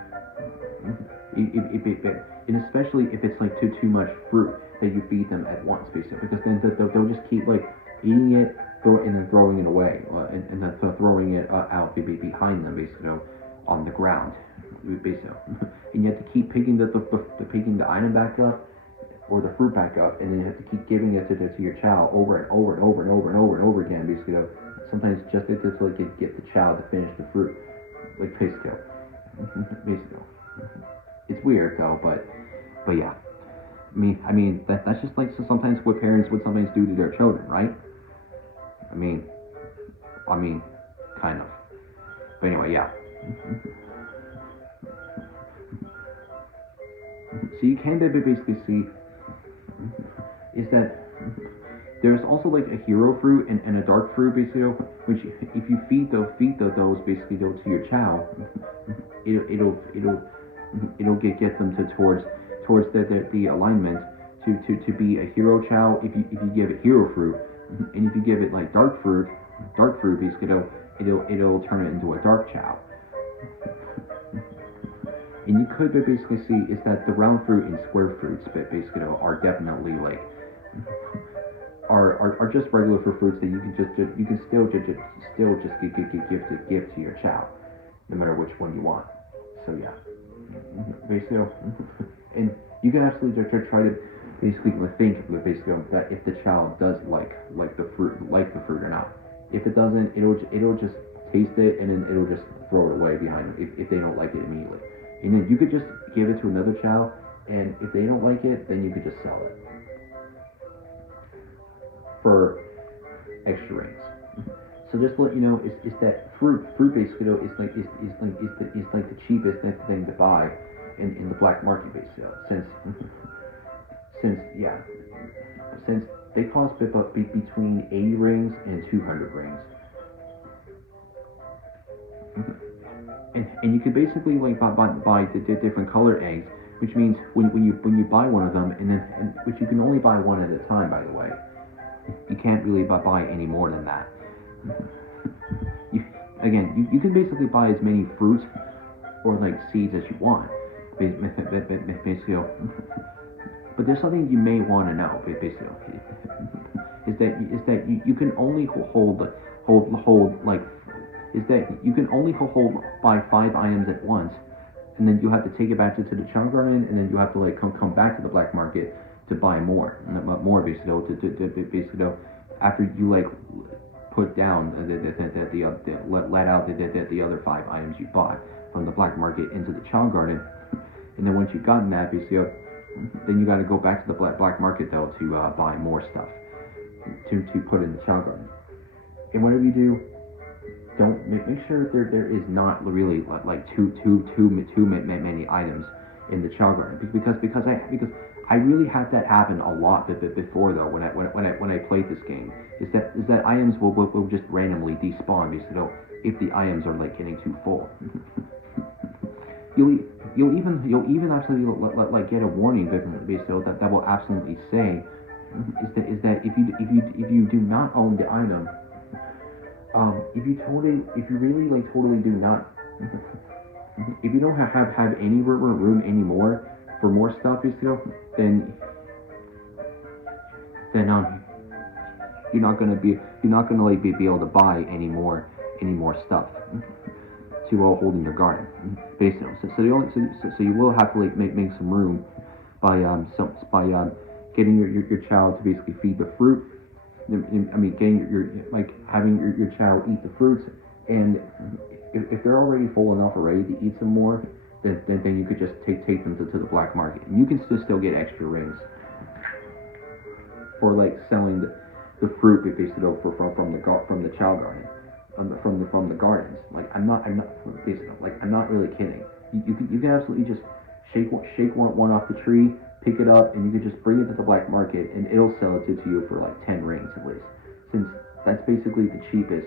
And especially if it's like too much fruit that you feed them at once, basically, because then they'll just keep like eating it, and then throwing it away, and then throwing it out behind them, basically, on the ground, basically. And you have to keep picking the item back up or the fruit back up, and then you have to keep giving it to your Chao over and over again, basically. Sometimes just to like get the Chao to finish the fruit, like basically. It's weird though, but yeah. I mean that's just like sometimes what parents would sometimes do to their children, right? I mean, kind of. But anyway, yeah. So you can basically see is that there's also like a hero fruit and a dark fruit basically, which if you feed those basically to your Chao, it'll get them towards the alignment to be a hero Chao if you give it hero fruit, and if you give it like dark fruit basically it'll turn it into a dark Chao. And you could basically see is that the round fruit and square fruits basically are definitely like are just regular fruits that you can still give to your Chao, no matter which one you want. So yeah, basically, and you can absolutely try to basically think basically that if the Chao does like the fruit or not. If it doesn't, it'll just taste it and then it'll just throw it away behind them if they don't like it immediately. And then you could just give it to another Chao, and if they don't like it, then you could just sell it for extra rings. So just to let you know, is that fruit basically is like the cheapest thing to buy in the black market basically, since they cost between 80 rings and 200 rings. And you can basically like buy the different colored eggs, which means when you buy one of them, which you can only buy one at a time, by the way. You can't really buy any more than that. You can basically buy as many fruits or like seeds as you want, basically. But there's something you may want to know, basically, is that you can only hold buy 5 items at once, and then you have to take it back to the Chao Garden, and then you have to like come back to the black market to buy more basically to after you like put down let out the other 5 items you bought from the black market into the Chao Garden, and then once you've gotten that basically, then you got to go back to the black market though to buy more stuff to put in the Chao Garden. And whatever you do, don't make sure there is not really like too many items in the Chao Garden, because I really had that happen a lot before though when I played this game, is that items will just randomly despawn basically if the items are like getting too full. You'll even actually like get a warning basically that will absolutely say is that if you do not own the item, if you really like totally do not, if you don't have any room anymore for more stuff, then you're not gonna be able to buy any more stuff to hold in your garden, basically. So you will have to like make some room by getting your child to basically feed the fruit. I mean, getting having your child eat the fruits, and if they're already full enough already to eat some more, then you could just take them to the black market, and you can still get extra rings for like selling the fruit basically from the Chao Garden, from the gardens. Like I'm not basically, like I'm not really kidding. You can absolutely just shake one off the tree, pick it up, and you can just bring it to the black market, and it'll sell it to you for like 10 rings at least, since that's basically the cheapest.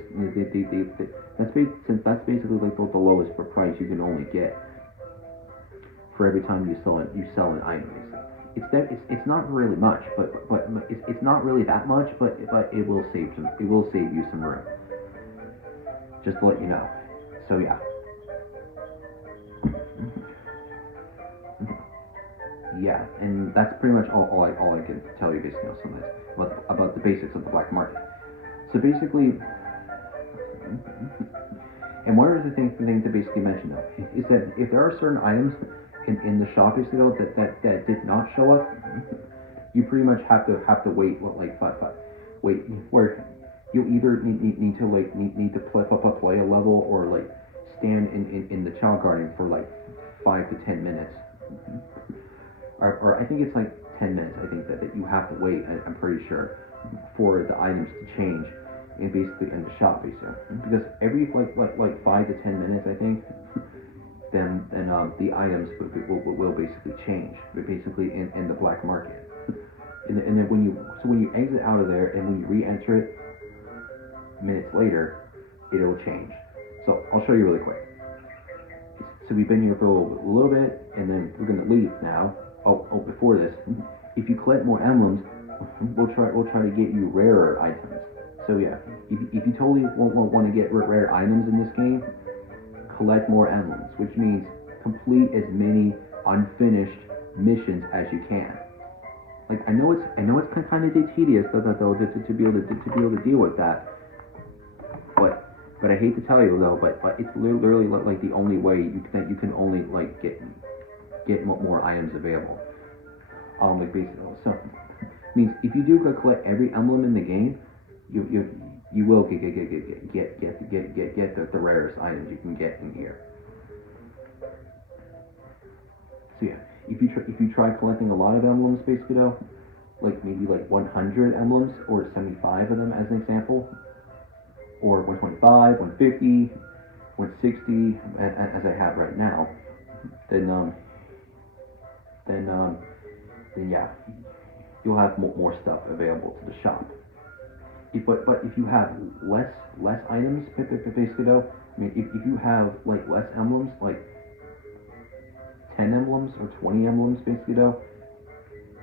Since that's basically like the lowest price you can only get for every time you sell an item. It's not really much, but it's not really that much, but it will save you some room. Just to let you know. So yeah. Yeah, and that's pretty much all I can tell you basically on this about the basics of the black market. So basically, and one other thing to basically mention though is that if there are certain items in the shop basically though that did not show up, you pretty much have to wait where you either need to play a level, or like stand in the Chao Garden for like 5 to 10 minutes. Or I think it's like 10 minutes, I think that you have to wait, I'm pretty sure, for the items to change basically in the shop basically. Because every like 5 to 10 minutes, I think, then the items will basically change, basically in the black market. And then when you exit out of there and when you re-enter it minutes later, it'll change. So I'll show you really quick. So we've been here for a little bit, and then we're gonna leave now. Oh, before this, if you collect more emblems, we'll try to get you rarer items. So yeah, if you totally want to get rare items in this game, collect more emblems, which means complete as many unfinished missions as you can. Like I know it's kind of tedious though to be able to deal with that, but I hate to tell you though, but it's literally like the only way you can only like get more items available. Like basically, so means if you do collect every emblem in the game, you will get the rarest items you can get in here. So yeah, if you try collecting a lot of emblems basically though, like maybe like 100 emblems or 75 of them as an example, or 125, 150, 160 as I have right now, then yeah, you'll have more stuff available to the shop. But if you have less items, basically though, I mean, if you have like less emblems, like 10 emblems or 20 emblems, basically though,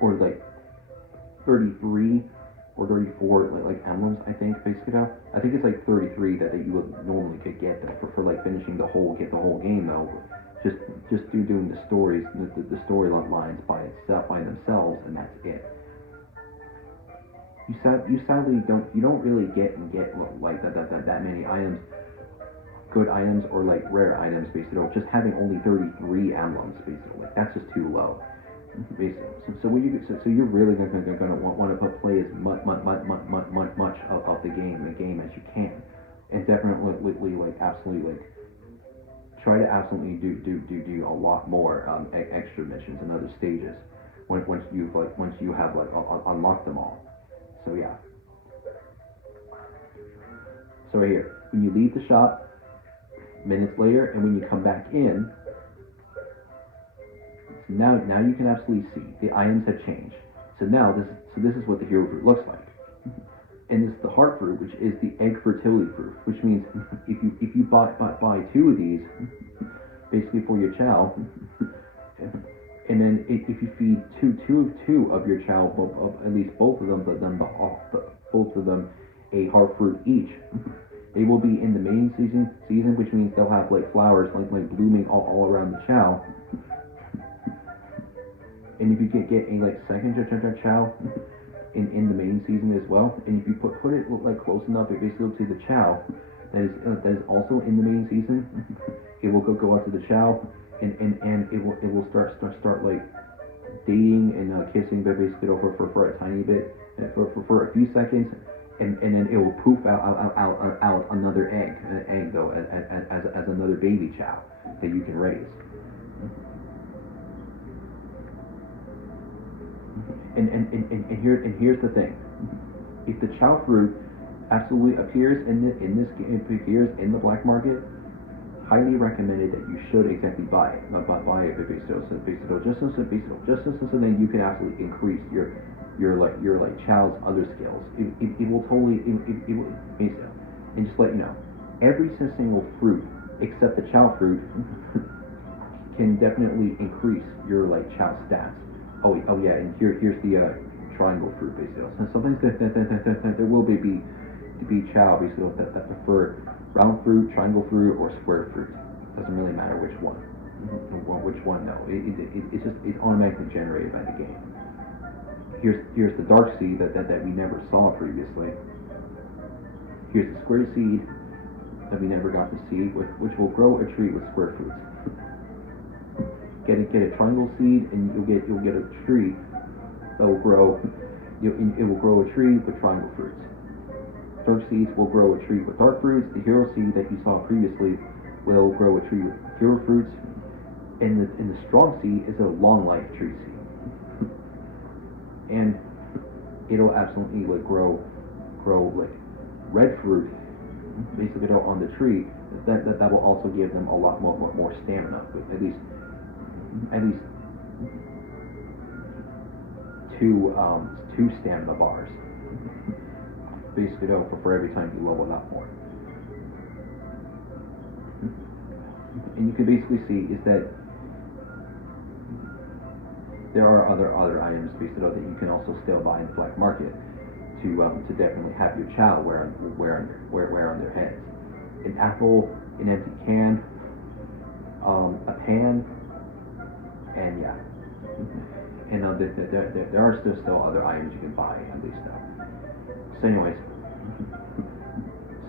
or like 33 or 34 like emblems, I think, basically though. I think it's like 33 that you would normally could get though for like finishing the whole game though. Just doing the stories, the storylines by themselves, and that's it. You sadly don't really get like that many items, good items or like rare items, basically. Just having only 33 emblems, basically, like, that's just too low. Basically, so you're really gonna want to play as much of the game as you can, and definitely like absolutely like try to absolutely do a lot more extra missions and other stages once you have like unlocked them all. So yeah. So right here, when you leave the shop, minutes later, and when you come back in, now you can absolutely see the items have changed. So now this is what the hero fruit looks like. And this is the heart fruit, which is the egg fertility fruit, which means if you buy 2 of these, basically for your Chao, and then if you feed two of your Chao, at least both of them a heart fruit each, they will be in the main season, which means they'll have like flowers like blooming all around the Chao. And if you get a like second Chao in the main season as well, and if you put it like close enough, basically to the Chao that is also in the main season, it will go out to the Chao, and it will start like dating and kissing, but basically for a tiny bit, for a few seconds, and then it will poof out another egg though, as another baby Chao that you can raise. And here's the thing: if the Chao fruit absolutely appears in the black market, highly recommended that you should exactly buy it. Buy it, just so then you can absolutely increase your Chao's other skills. It will totally and just let you know, every single fruit except the Chao fruit can definitely increase your Chao stats. Oh yeah, and here's the triangle fruit, basically. So sometimes there will be Chao basically that prefer round fruit, triangle fruit, or square fruit. Doesn't really matter which one. No, it's automatically generated by the game. Here's the dark seed that we never saw previously. Here's the square seed that we never got to see, which will grow a tree with square fruits. Get a triangle seed, and you'll get a tree that will grow. It will grow a tree with triangle fruits. Dark seeds will grow a tree with dark fruits. The hero seed that you saw previously will grow a tree with hero fruits, and the strong seed is a long life tree seed, and it'll absolutely grow like red fruit basically on the tree. That will also give them a lot more stamina, at least two stamina bars, basically for every time you level up more. And you can basically see is that there are other items basically that you can also still buy in the black market to definitely have your Chao wear on their heads. An apple, an empty can, a pan, and yeah. And there are still other items you can buy, at least though. So anyways,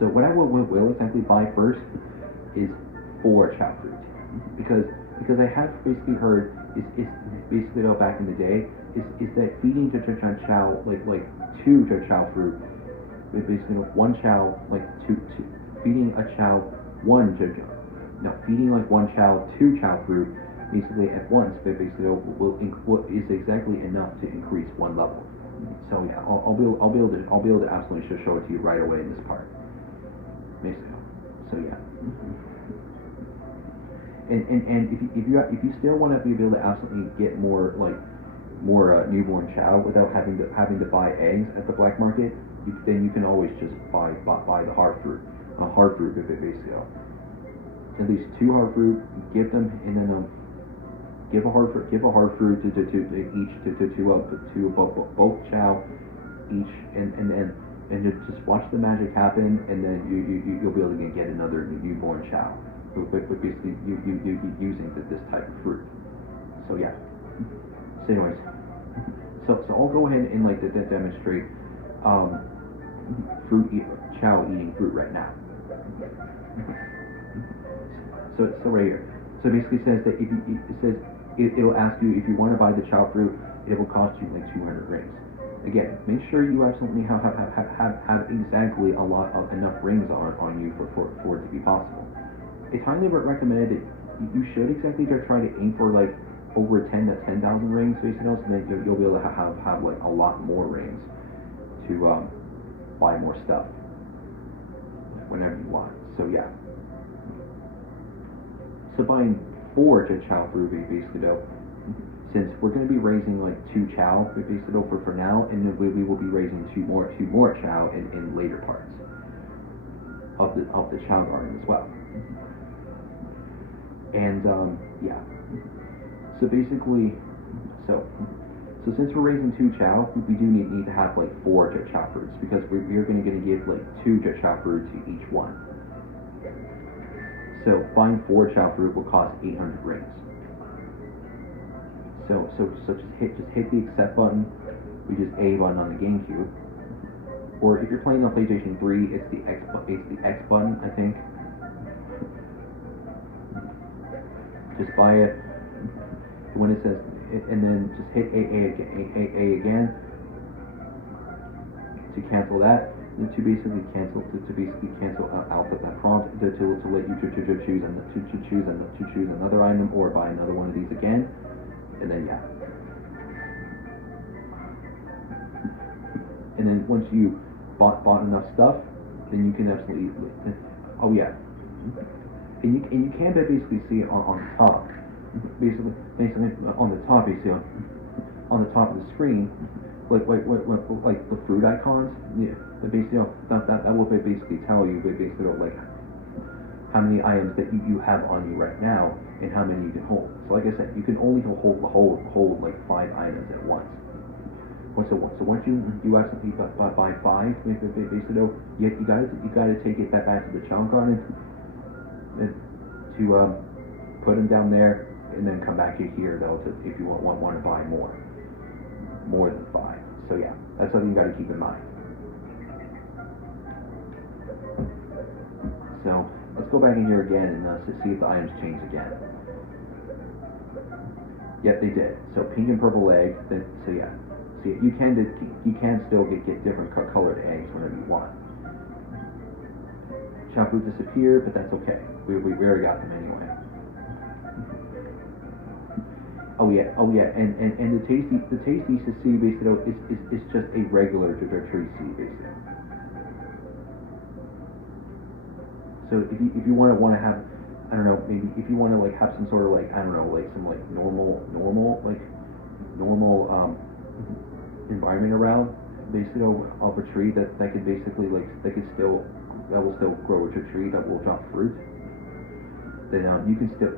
so what I will exactly buy first is 4 Chao fruit, because I have basically heard is basically back in the day is that feeding Chao like 2 Chao fruit, basically 1 Chao like two feeding a Chao feeding like 1 Chao 2 Chao fruit basically at once, but basically is exactly enough to increase 1 level. So yeah, I'll be able to absolutely show it to you right away in this part. Basically. So yeah. And if you still want to be able to absolutely get more like newborn Chao without having to buy eggs at the black market, then you can always just buy the hard fruit, basically. At least 2 hard fruit, give them, and then give a hard fruit to both Chao each, and just watch the magic happen, and then you'll be able to get another newborn Chao, but basically using this type of fruit. So yeah. So anyways, so I'll go ahead and like demonstrate Chao eating fruit right now. So right here. So basically says that it'll ask you if you want to buy the Chao fruit, it will cost you like 200 rings. Again, make sure you absolutely have exactly enough rings on you for it to be possible. It's highly recommended that you should exactly try to aim for like over 10,000 rings, basically, so then you'll be able to have like a lot more rings to buy more stuff whenever you want. So yeah. So buying 4 Chao fruit, basically though, since we're going to be raising like 2 Chao, basically though, for now, and then we will be raising two more Chao in later parts of the Chao Garden as well. And yeah. So basically, so since we're raising 2 Chao, we do need to have like 4 Chao fruits, because we're going to give like 2 Chao fruit to each one. So buying 4 Chao fruit will cost 800 rings. So just hit the accept button, which is A button on the GameCube, or if you're playing on PlayStation 3, it's the X button, I think. Just buy it. When it says, and then just hit A again to cancel that, and to basically cancel out that prompt to let you choose another item or buy another one of these again, and then yeah. And then once you bought enough stuff, then you can absolutely, oh yeah, and you can basically see it on the top. Basically on the top, basically on the top of the screen, like the fruit icons. Yeah, basically that will basically tell you, basically like how many items that you have on you right now and how many you can hold. So like I said, you can only hold like 5 items at once. So once you actually buy 5, basically you gotta take it back to the Chao Garden to put them down there. And then come back here though if you want to buy more than 5. So yeah, that's something you got to keep in mind. So let's go back in here again and see if the items change again. Yep, they did. So pink and purple egg. So yeah, see you can still get different colored eggs whenever you want. Chao fruit disappeared, but that's okay. We already got them anyway. Oh yeah, and the tasty seed basically is just a regular tree seed basically. So if you want to have, I don't know, maybe if you want to like have some sort of like, I don't know, like some like normal environment around basically of a tree that could basically like that will still grow a tree that will drop fruit, then you can just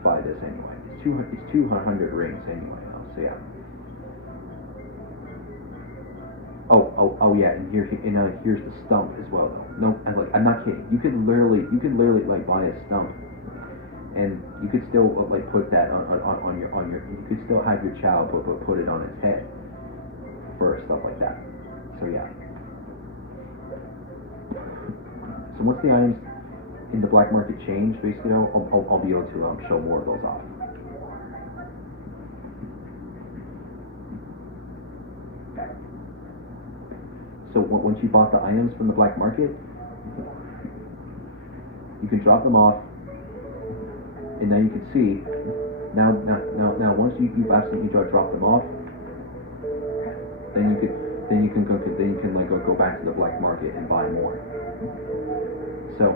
buy this anyway. It's 200 rings anyway, so yeah. Oh yeah, and here's the stump as well though. No, I'm not kidding. You can literally like buy a stump, and you could still like put that on your you could still have your Chao put it on its head for stuff like that. So yeah. So once the items in the black market change, basically, I'll be able to show more of those off. So once you bought the items from the black market, you can drop them off, and now you can see. Now once you've absolutely dropped them off, then you can go back to the black market and buy more. So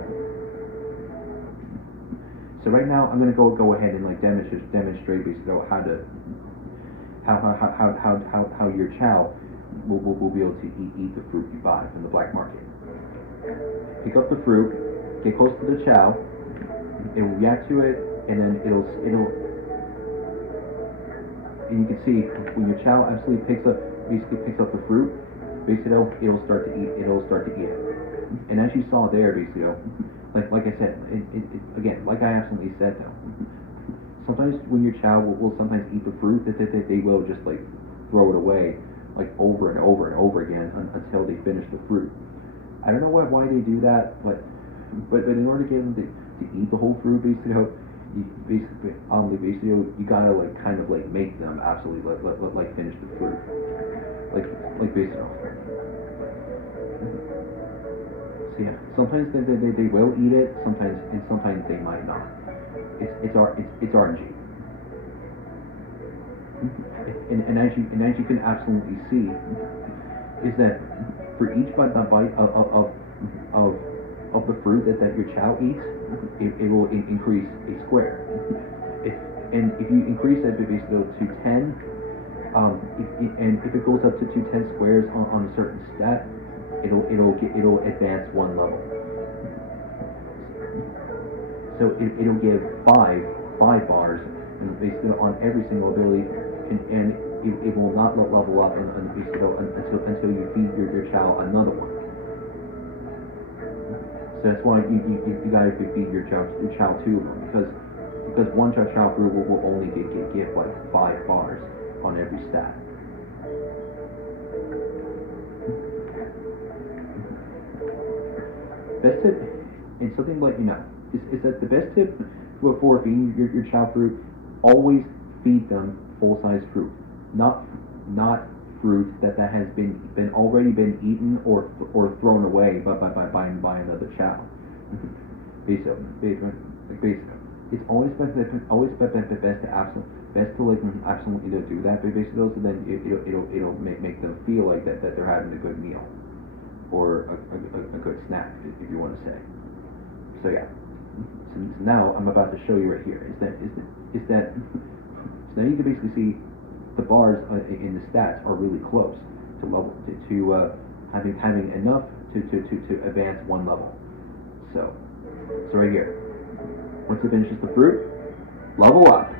right now I'm gonna go ahead and like demonstrate basically how how your Chao will be able to eat the fruit you buy from the black market. Pick up the fruit, get close to the Chao, it will react to it, and then it'll and you can see when your Chao absolutely picks up the fruit, basically it'll start to eat it. And as you saw there, basically, like I said, again, like I absolutely said though, sometimes when your Chao will sometimes eat the fruit, that they will just like throw it away like over and over and over again until they finish the fruit. I don't know why they do that, but in order to get them to eat the whole fruit, basically, you gotta like kind of like make them absolutely like finish the fruit, like basically. So yeah, sometimes they will eat it, sometimes they might not. It's RNG. And as you can absolutely see, is that for each bite of the fruit that your Chao eats, it will increase a square. If you increase that basically to 10, if it goes up to 10 squares on a certain stat, it'll advance one level. So it'll give five bars, and basically on every single ability, and it will not level up until you feed your Chao another one. So that's why you gotta feed your Chao two of them, because one Chao fruit will only give like 5 bars on every stat. Best tip, and something like is that the best tip for feeding your Chao fruit, always feed them full-size fruit, not fruit that has already been eaten or thrown away by another Chao. Basically, it's always best to absolutely do that. Basically, so then it'll make them feel like that they're having a good meal or a good snack, if you want to say. So yeah. So now I'm about to show you right here. So now you can basically see the bars in the stats are really close to level to having enough to advance one level. So right here, once it finishes the fruit, level up,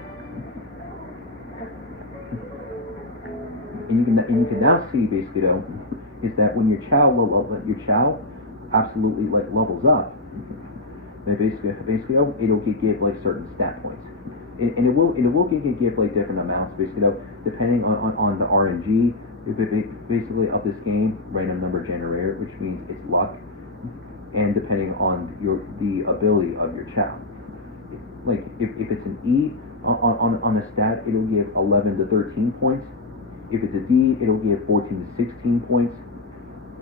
and you can now see basically though is that when your Chao absolutely like levels up, then basically it'll give like certain stat points. And it will give like different amounts basically though, depending on the RNG basically of this game, random number generator, which means it's luck, and depending on the ability of your Chao. Like if it's an E on a stat, it'll give 11 to 13 points. If it's a D, it'll give 14 to 16 points,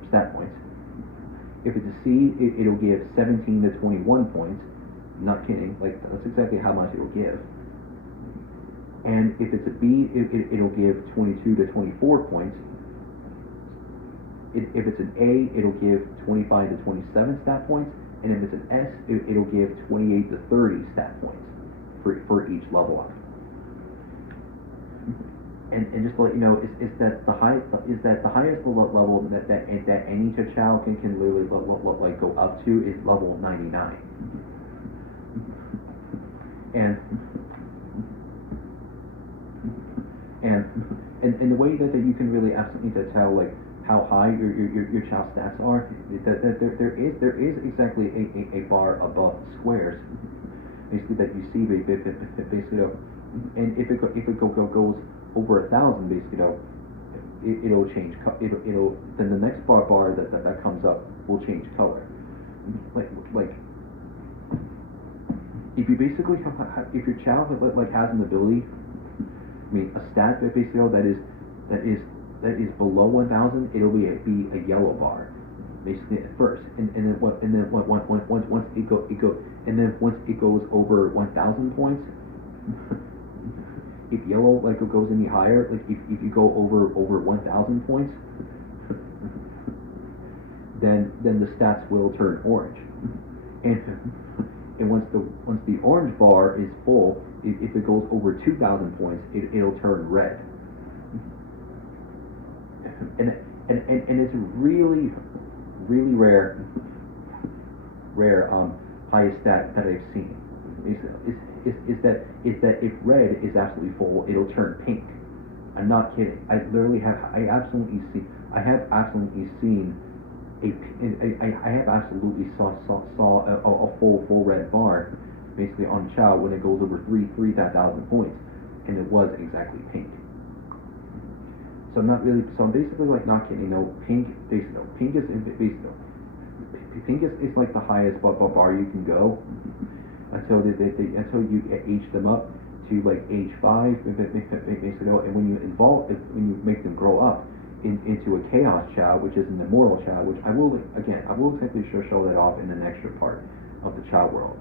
stat points. If it's a C, it'll give 17 to 21 points. I'm not kidding, like that's exactly how much it'll give. And if it's a B, it'll give 22 to 24 points. If it's an A, it'll give 25 to 27 stat points. And if it's an S, it'll give 28 to 30 stat points for each level up. And just to let you know, is that the highest level that any Chao can literally like go up to is level 99. And the way that you can really absolutely tell like how high your Chao stats are, that there is exactly a bar above squares, basically that you see basically, and if it goes over 1,000, basically it'll change. It'll then the next bar that comes up will change color. Like if you basically if your Chao like has an ability, I mean a stat basically that is below 1,000, it'll be a yellow bar, basically at first, and then once it goes over 1,000 points, if yellow like goes any higher, like if you go over 1,000 points, then the stats will turn orange, and once the orange bar is full, if it goes over 2,000 points, it'll turn red. and it's really rare highest stat that I've seen is that if red is absolutely full, it'll turn pink. I'm not kidding. I absolutely seen I have absolutely saw a full red bar basically on Chao when it goes over 3,000 points, and it was exactly pink. So I'm not really. So I'm basically like not kidding. Pink is like the highest bar you can go until you age them up to like age 5, basically. And when you make them grow up into a chaos Chao, which is an immortal Chao, which I will exactly show that off in an extra part of the Chao World.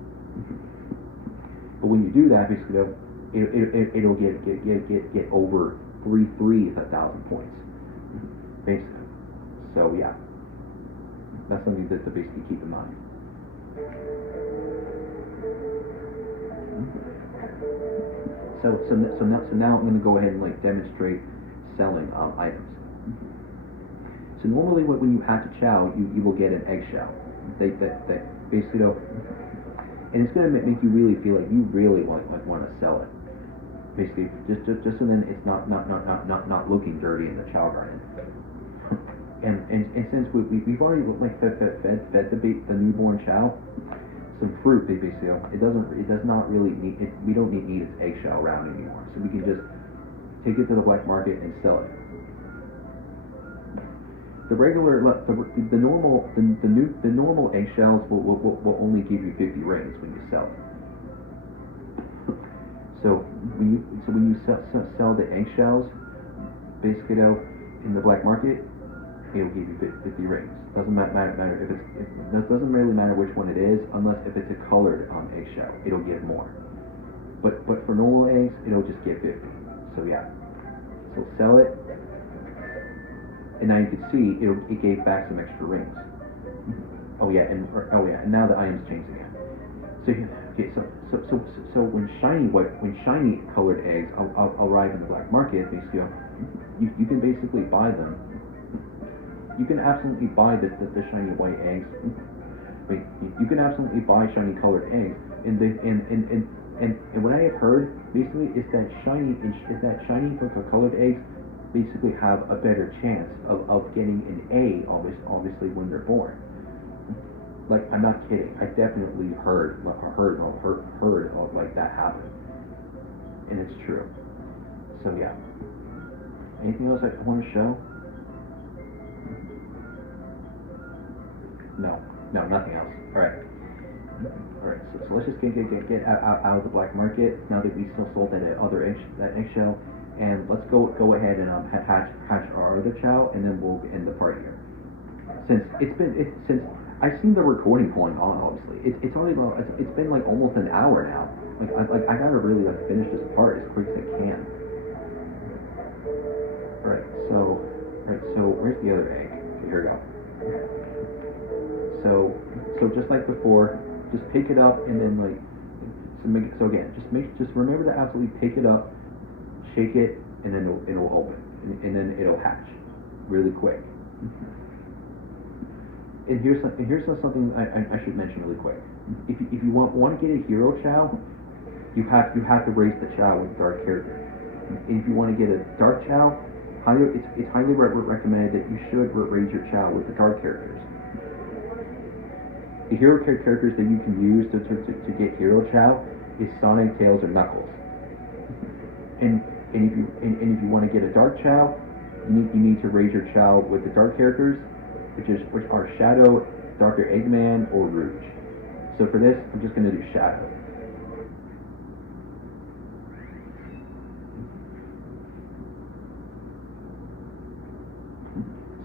But when you do that, basically, it'll get over 3,000 points, basically. So yeah, that's something to basically keep in mind. So now I'm going to go ahead and like demonstrate selling items. So normally when you hatch a Chao, you will get an eggshell. They basically and it's going to make you really feel like you really want to sell it. Basically, just so then it's not looking dirty in the Chao Garden. and since we've already like fed the newborn Chao some fruit, basically, it does not really need it. We don't need its eggshell around anymore, so we can just take it to the black market and sell it. The normal eggshells will only give you 50 rings when you sell it. So when you sell the eggshells, basically in the black market, it'll give you 50 rings. Doesn't matter if it doesn't really matter which one it is, unless if it's a colored eggshell, it'll give more. But for normal eggs, it'll just give 50. So yeah, so sell it, and now you can see it gave back some extra rings. Oh yeah, and now the item's changed again. So when shiny colored eggs arrive in the black market, basically, you can basically buy them. You can absolutely buy the shiny white eggs. Wait, you can absolutely buy shiny colored eggs, and what I have heard basically is that shiny colored eggs basically have a better chance of getting an A, obviously when they're born. Like, I'm not kidding. I definitely heard of like that happen, and it's true. So yeah. Anything else I want to show? No, nothing else. All right. So let's just get out of the black market now that we still sold that eggshell, and let's go ahead and hatch our other Chao, and then we'll end the part here. Since I've seen the recording going on, obviously it's been like almost an hour now. I gotta really finish this part as quick as I can. All right. So where's the other egg? Okay, here we go. So just like before, just pick it up and then just remember to absolutely pick it up, shake it, and then it'll open, and then it'll hatch really quick. And here's something I should mention really quick. If you want to get a hero Chao, you have to raise the Chao with dark character. And if you want to get a dark Chao, it's highly recommended that you should raise your Chao with the dark characters. The hero characters that you can use to get hero Chao is Sonic, Tails, or Knuckles. And if you want to get a dark Chao, you need to raise your Chao with the dark characters, which are Shadow, Dr. Eggman, or Rouge. So for this, I'm just going to do Shadow.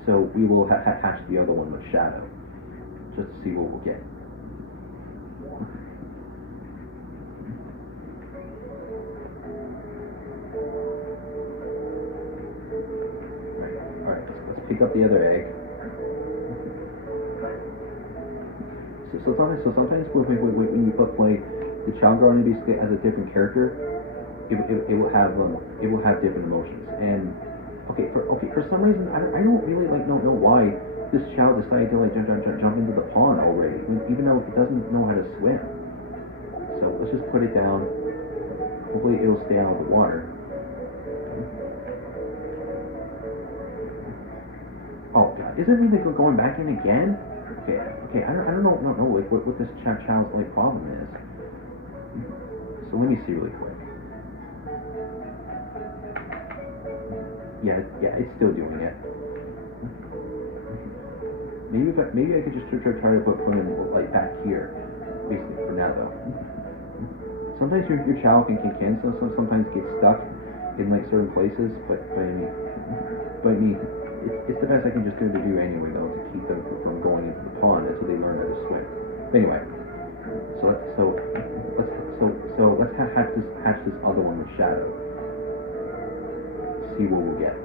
So we will hatch the other one with Shadow, just to see what we'll get. Alright, let's pick up the other egg. So sometimes when you play the Chao Garden basically as a different character, it will have different emotions. And For some reason, I don't really like know why this Chao decided to like jump into the pond already, even though it doesn't know how to swim. So let's just put it down. Hopefully it'll stay out of the water. Oh god, is it really going back in again? Okay, I don't know like what this Chao's like problem is. So let me see really quick. Yeah, it's still doing it. Maybe I could just try to put him like back here, basically for now though. Sometimes your Chao can sometimes get stuck in like certain places, but I mean, it's the best I can just do anyway though, to keep them from going into the pond until they learn how to swim. Anyway, let's hatch this other one with Shadow. See what we'll get.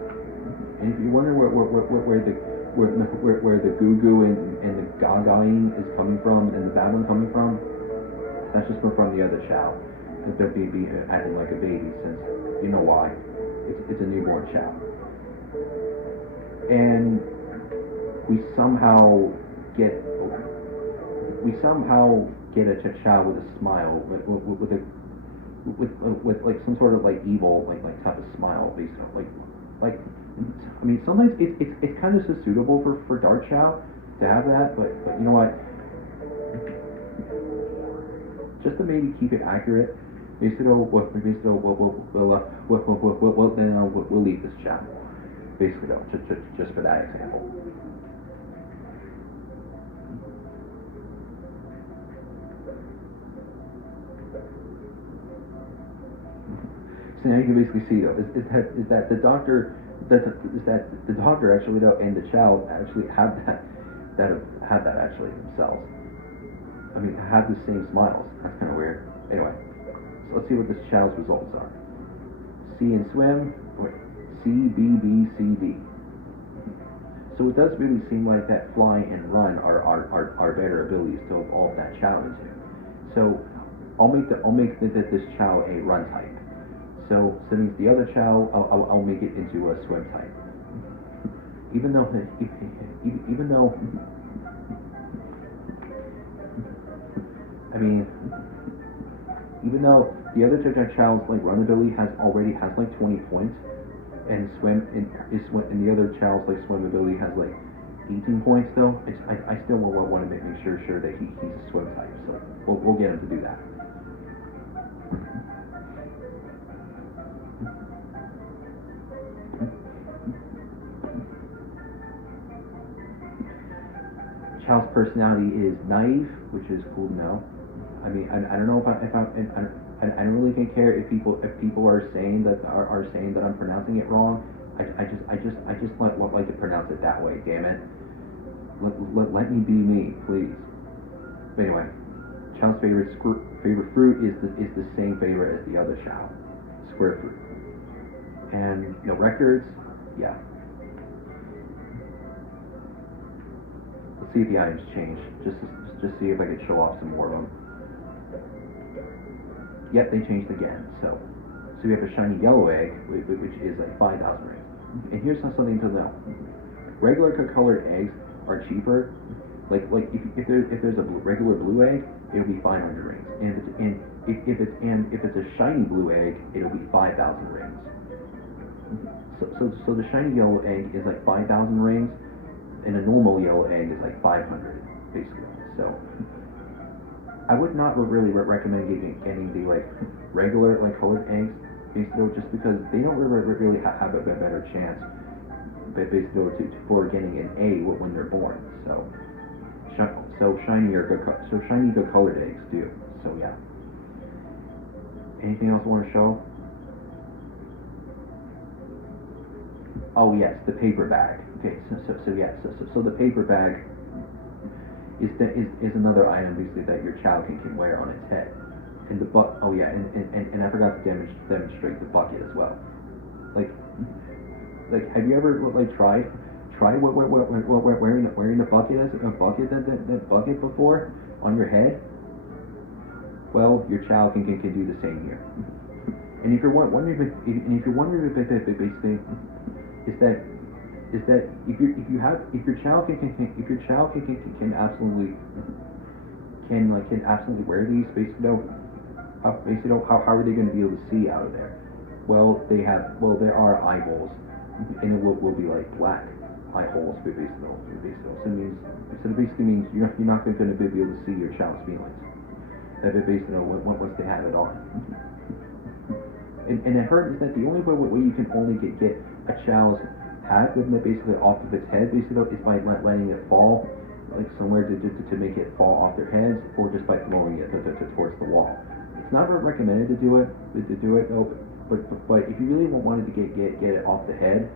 And if you wonder where the goo goo and the gagaing is coming from and the babbling coming from, that's just from the other Chao. They'll be acting like a baby, since you know why. It's a newborn Chao. And we somehow get a Chao with a smile, with like some sort of like evil like type of smile, basically like I mean, sometimes it's kind of so suitable for Dark Chao to have that, but you know what? Just to maybe keep it accurate, we'll leave this Chao. Basically, though, just for that example. So now you can basically see though is that the doctor actually though and the Chao actually have that actually themselves. I mean, have the same smiles. That's kind of weird. Anyway, so let's see what this Chao's results are. C in swim. Wait, C, B, B, C, D. So it does really seem like that fly and run are better abilities to evolve that Chao into. So I'll make this Chao a run type. So that means the other Chao, I'll make it into a swim type. Even though the other Chao's like run ability already has like 20 points, and and the other Chao's like swim ability has like 18 points still. I still want to make sure that he's a swim type. So we'll get him to do that. Chao's personality is naive, which is cool to know. I mean, I don't know I don't really care if people are saying that I'm pronouncing it wrong. I just like to pronounce it that way. Damn it. Let me be me, please. But anyway, Chao's favorite fruit is the same favorite as the other Chao, square fruit. And records, yeah. Let's see if the items change. Just see if I can show off some more of them. Yep, they changed again. So we have a shiny yellow egg, which is like 5,000 rings. And here's something to know. Regular colored eggs are cheaper. Like if there's a regular blue egg, it'll be 500 rings. And if it's a shiny blue egg, it'll be 5,000 rings. So the shiny yellow egg is like 5,000 rings, and a normal yellow egg is like 500, basically. So I would not really recommend getting the like regular like colored eggs, basically, just because they don't really have a better chance, basically, for getting an A when they're born. So shiny good colored eggs do. So yeah. Anything else I want to show? Oh yes, the paper bag. Okay, so the paper bag is another item basically that your Chao can wear on its head. And and I forgot to demonstrate the bucket as well. Like have you ever like tried wearing the bucket as a bucket that bucket before on your head? Well, your Chao can do the same here. And if you're wondering basically is that if your child can absolutely wear these, basically, how are they going to be able to see out of there? Well, there are eyeballs, and it will be like black eye holes, basically. So it basically means you're not going to be able to see your child's feelings. Basically, once they have it on. And I heard is that the only way you can only get a child's hat with it basically off of its head, basically, is by letting it fall, like somewhere to make it fall off their heads, or just by throwing it towards the wall. It's not recommended to do it though, but if you really wanted to get it off the head,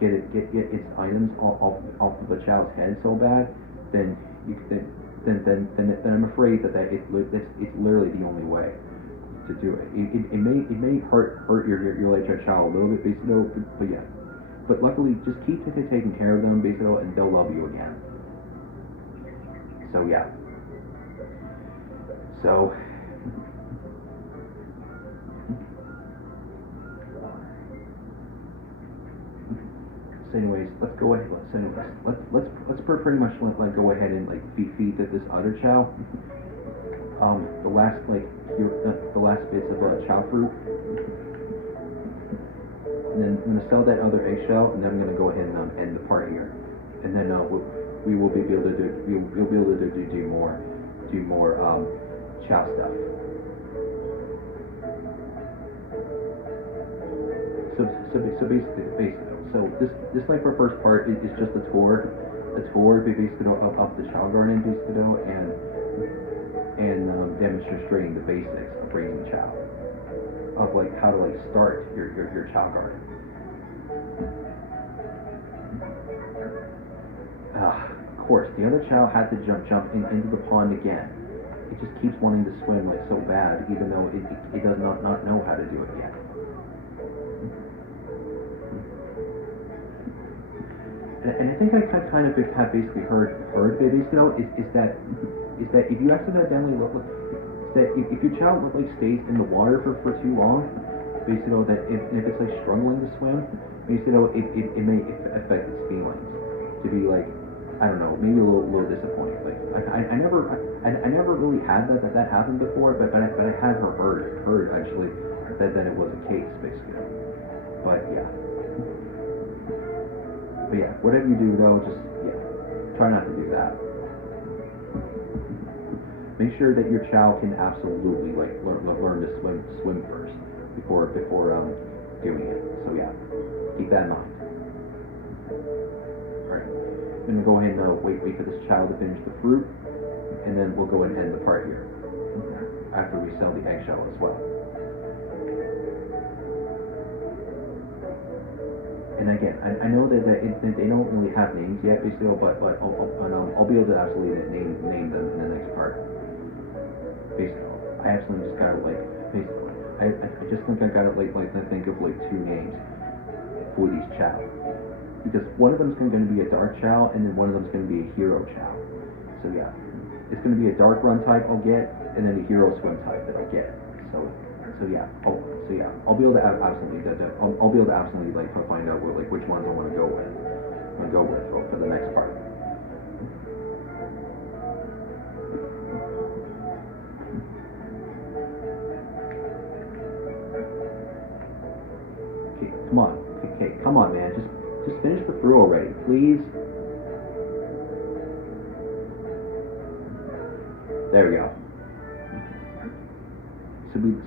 get its items off of the child's head so bad, then I'm afraid that it's literally the only way to do it. It may hurt your child a little bit, basically, but yeah. But luckily, just keep taking care of them, basically, and they'll love you again. So yeah. So anyways, let's go ahead. Let's pretty much go ahead and feed this other Chao. The last bits of Chao fruit, and then I'm gonna sell that other eggshell, and then I'm gonna go ahead and end the part here, and then we will be able to do more Chao stuff. So basically. So this for first part is just a tour basically of the Chao Garden, basically, and demonstrating the basics of raising Chao, of how to start your Chao Garden. Of course, the other Chao had to jump into the pond again. It just keeps wanting to swim so bad, even though it does not know how to do it yet. And I think I kind of have basically heard basically, is that if you accidentally if your child stays in the water for too long, basically, that if it's struggling to swim, basically, it may affect its feelings. To be I don't know, maybe a little disappointed. I never really had that happen before, but I had heard actually that it was a case, basically. But yeah. But yeah, whatever you do though, just try not to do that. Make sure that your child can absolutely learn to swim first before doing it. So yeah, keep that in mind. Alright, I'm gonna go ahead and wait for this child to finish the fruit, and then we'll go ahead and end the part here after we sell the eggshell as well. And again, I know that they don't really have names yet, basically, but I'll be able to absolutely name them in the next part. Basically, I absolutely just gotta basically, I just think I gotta think of two names for these Chao, because one of them is going to be a dark Chao, and then one of them is going to be a hero Chao. So yeah, it's going to be a dark run type I'll get, and then a hero swim type that I'll get. So yeah, I'll be able to absolutely find out which ones I want to go with. For the next part. Okay, come on, man, just finish the fruit already, please. There we go.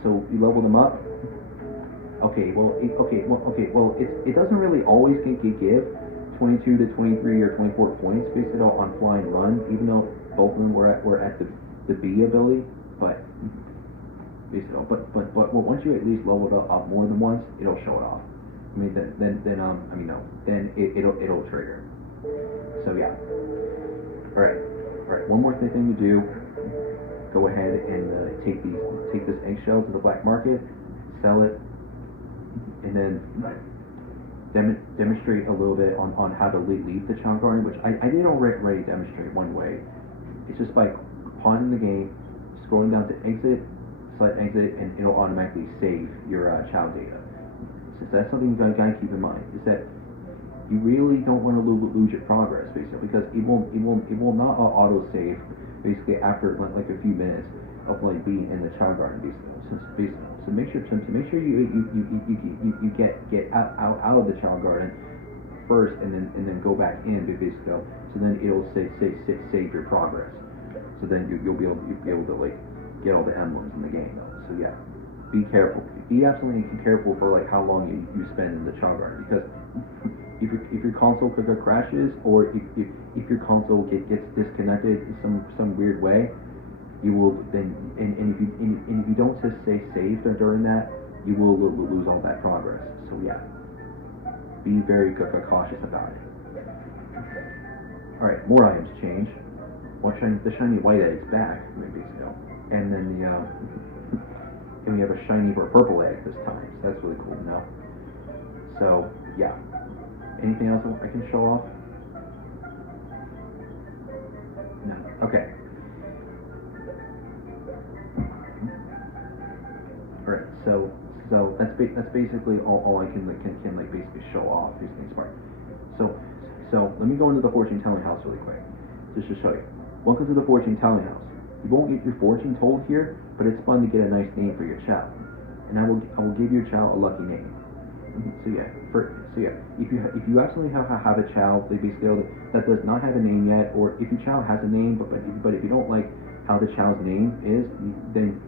So we level them up. Okay, well, it doesn't really always give 22 to 23 or 24 points based on fly and run, even though both of them were at the B ability. But once you at least leveled up more than once, it'll show it off. I mean, then it'll trigger. So yeah. All right. One more thing to do. Go ahead and take this eggshell to the black market, sell it, and then demonstrate a little bit on how to leave the Chao Garden, which I did already demonstrate one way. It's just by pausing the game, scrolling down to exit, select exit, and it'll automatically save your Chao data. So that's something you gotta keep in mind, is that you really don't want to lose your progress basically, because it will not auto save basically after like a few minutes of like being in the Chao Garden basically. So make sure you get out of the Chao Garden first, and then go back in basically. So then it'll save your progress. So then you'll be able to like get all the emblems in the game. So yeah, be careful. Be absolutely careful for like how long you spend in the Chao Garden, because if your console crashes, or if your console gets disconnected in some weird way, you will then and if you don't just stay safe during that, you will lose all that progress. So yeah, be very cautious about it. All right, more items change. The shiny white egg is back, maybe so, and then and we have a shiny purple egg this time. So that's really cool to know. So yeah. Anything else I can show off? No. Okay. All right. So that's basically all I can like basically show off these things part. So let me go into the fortune telling house really quick, just to show you. Welcome to the fortune telling house. You won't get your fortune told here, but it's fun to get a nice name for your Chao, and I will give your Chao a lucky name. So yeah, if you absolutely have a Chao that does not have a name yet, or if your Chao has a name, but if you don't like how the Chao's name is, then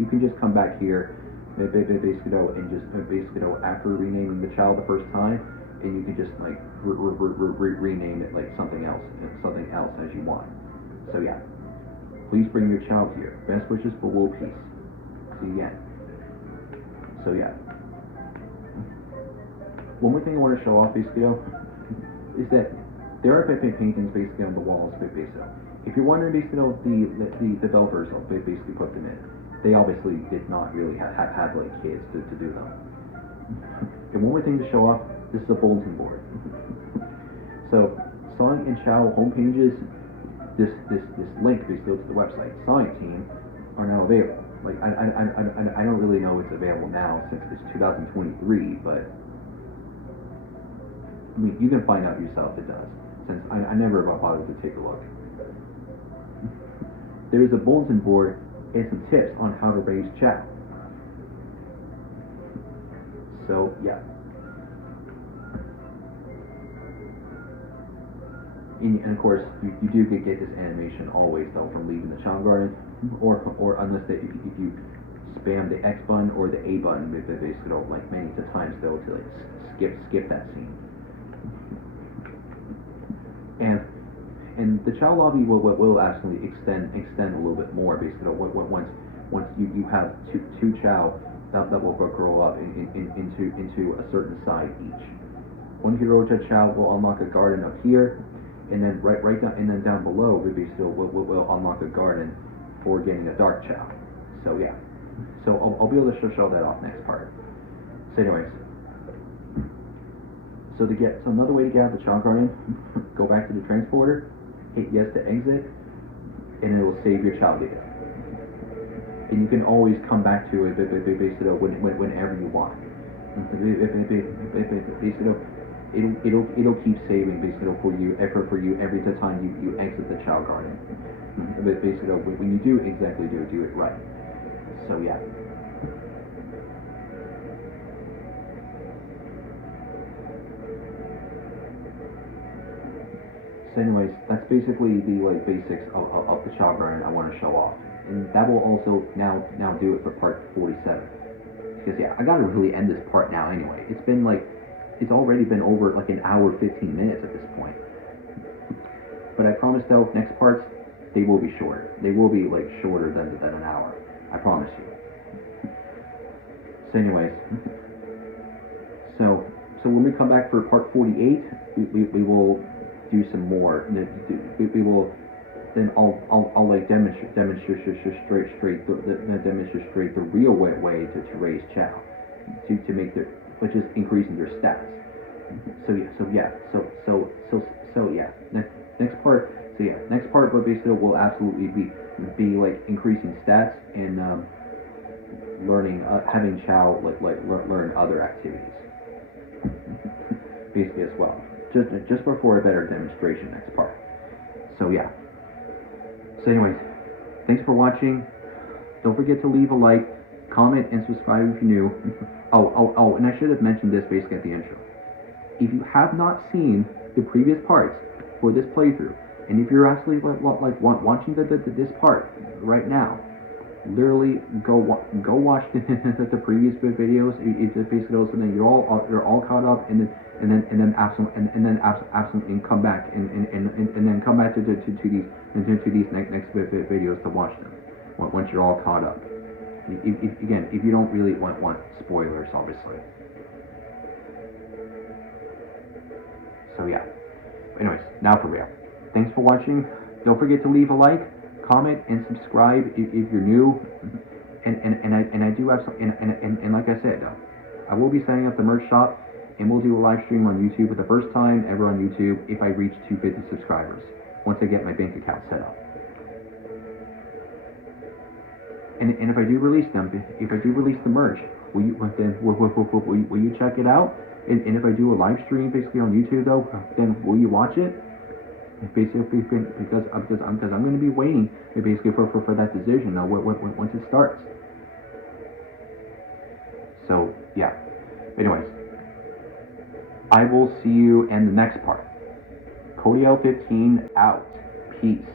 you can just come back here, basically, and just after renaming the Chao the first time, and you can just like rename it like something else as you want. So yeah, please bring your Chao here. Best wishes for world peace. See you again. So yeah. One more thing I want to show off basically is that there are paintings basically on the walls basically. If you're wondering basically the developers basically put them in, they obviously did not really have like kids to do them. And one more thing to show off, this is a bulletin board. So Sonic and Chao homepages, this link basically to the website Sonic team are now available. Like I don't really know it's available now since it's 2023, but I mean, you can find out yourself it does, since I never bothered to take a look. There is a bulletin board and some tips on how to raise Chao. So yeah. And of course, you do get this animation always though from leaving the Chao Garden, or unless if you spam the X button or the A button, basically like many times though to like skip that scene. And the Chao lobby will actually extend a little bit more basically once you have two Chao that will grow up into a certain size each. One hero Chao will unlock a garden up here, and then right down and then down below will unlock a garden for getting a dark Chao. So yeah, so I'll be able to show that off next part. So anyways. So another way to get out of the Chao Garden, go back to the transporter, hit yes to exit, and it will save your Chao data. And you can always come back to it whenever you want. It'll keep saving for you every time you exit the Chao Garden. Basically, when you do it right. So yeah. So anyways, that's basically the basics of the Chao Garden I want to show off, and that will also now do it for part 47. Because yeah, I gotta really end this part now anyway. It's already been over like an hour 15 minutes at this point. But I promise though, next parts they will be shorter. They will be like shorter than an hour. I promise you. So anyways, so when we come back for part 48, we will do some more. We will then I'll like demonstrate the real way to raise Chao, to make which is increasing their stats. Next part but basically will absolutely be like increasing stats and having Chao learn other activities. basically as well. Just before a better demonstration next part. So yeah. So anyways, thanks for watching. Don't forget to leave a like, comment, and subscribe if you're new. Oh, and I should have mentioned this basically at the intro. If you have not seen the previous parts for this playthrough, and if you're actually watching this part right now, literally go watch the previous videos. It's basically so then you're all caught up, and then absolutely come back and then come back to these next videos to watch them once you're all caught up. If you don't really want spoilers, obviously. So yeah. Anyways, now for real. Thanks for watching. Don't forget to leave a like, comment, and subscribe if you're new. And I do have some, and like I said, I will be setting up the merch shop, and we'll do a live stream on YouTube for the first time ever on YouTube if I reach 250 subscribers. Once I get my bank account set up. And if I do release them, if I do release the merch, will you check it out? And if I do a live stream basically on YouTube though, then will you watch it? Basically, because I'm going to be waiting basically for that decision once it starts. So yeah. Anyways, I will see you in the next part. Cody L15 out. Peace.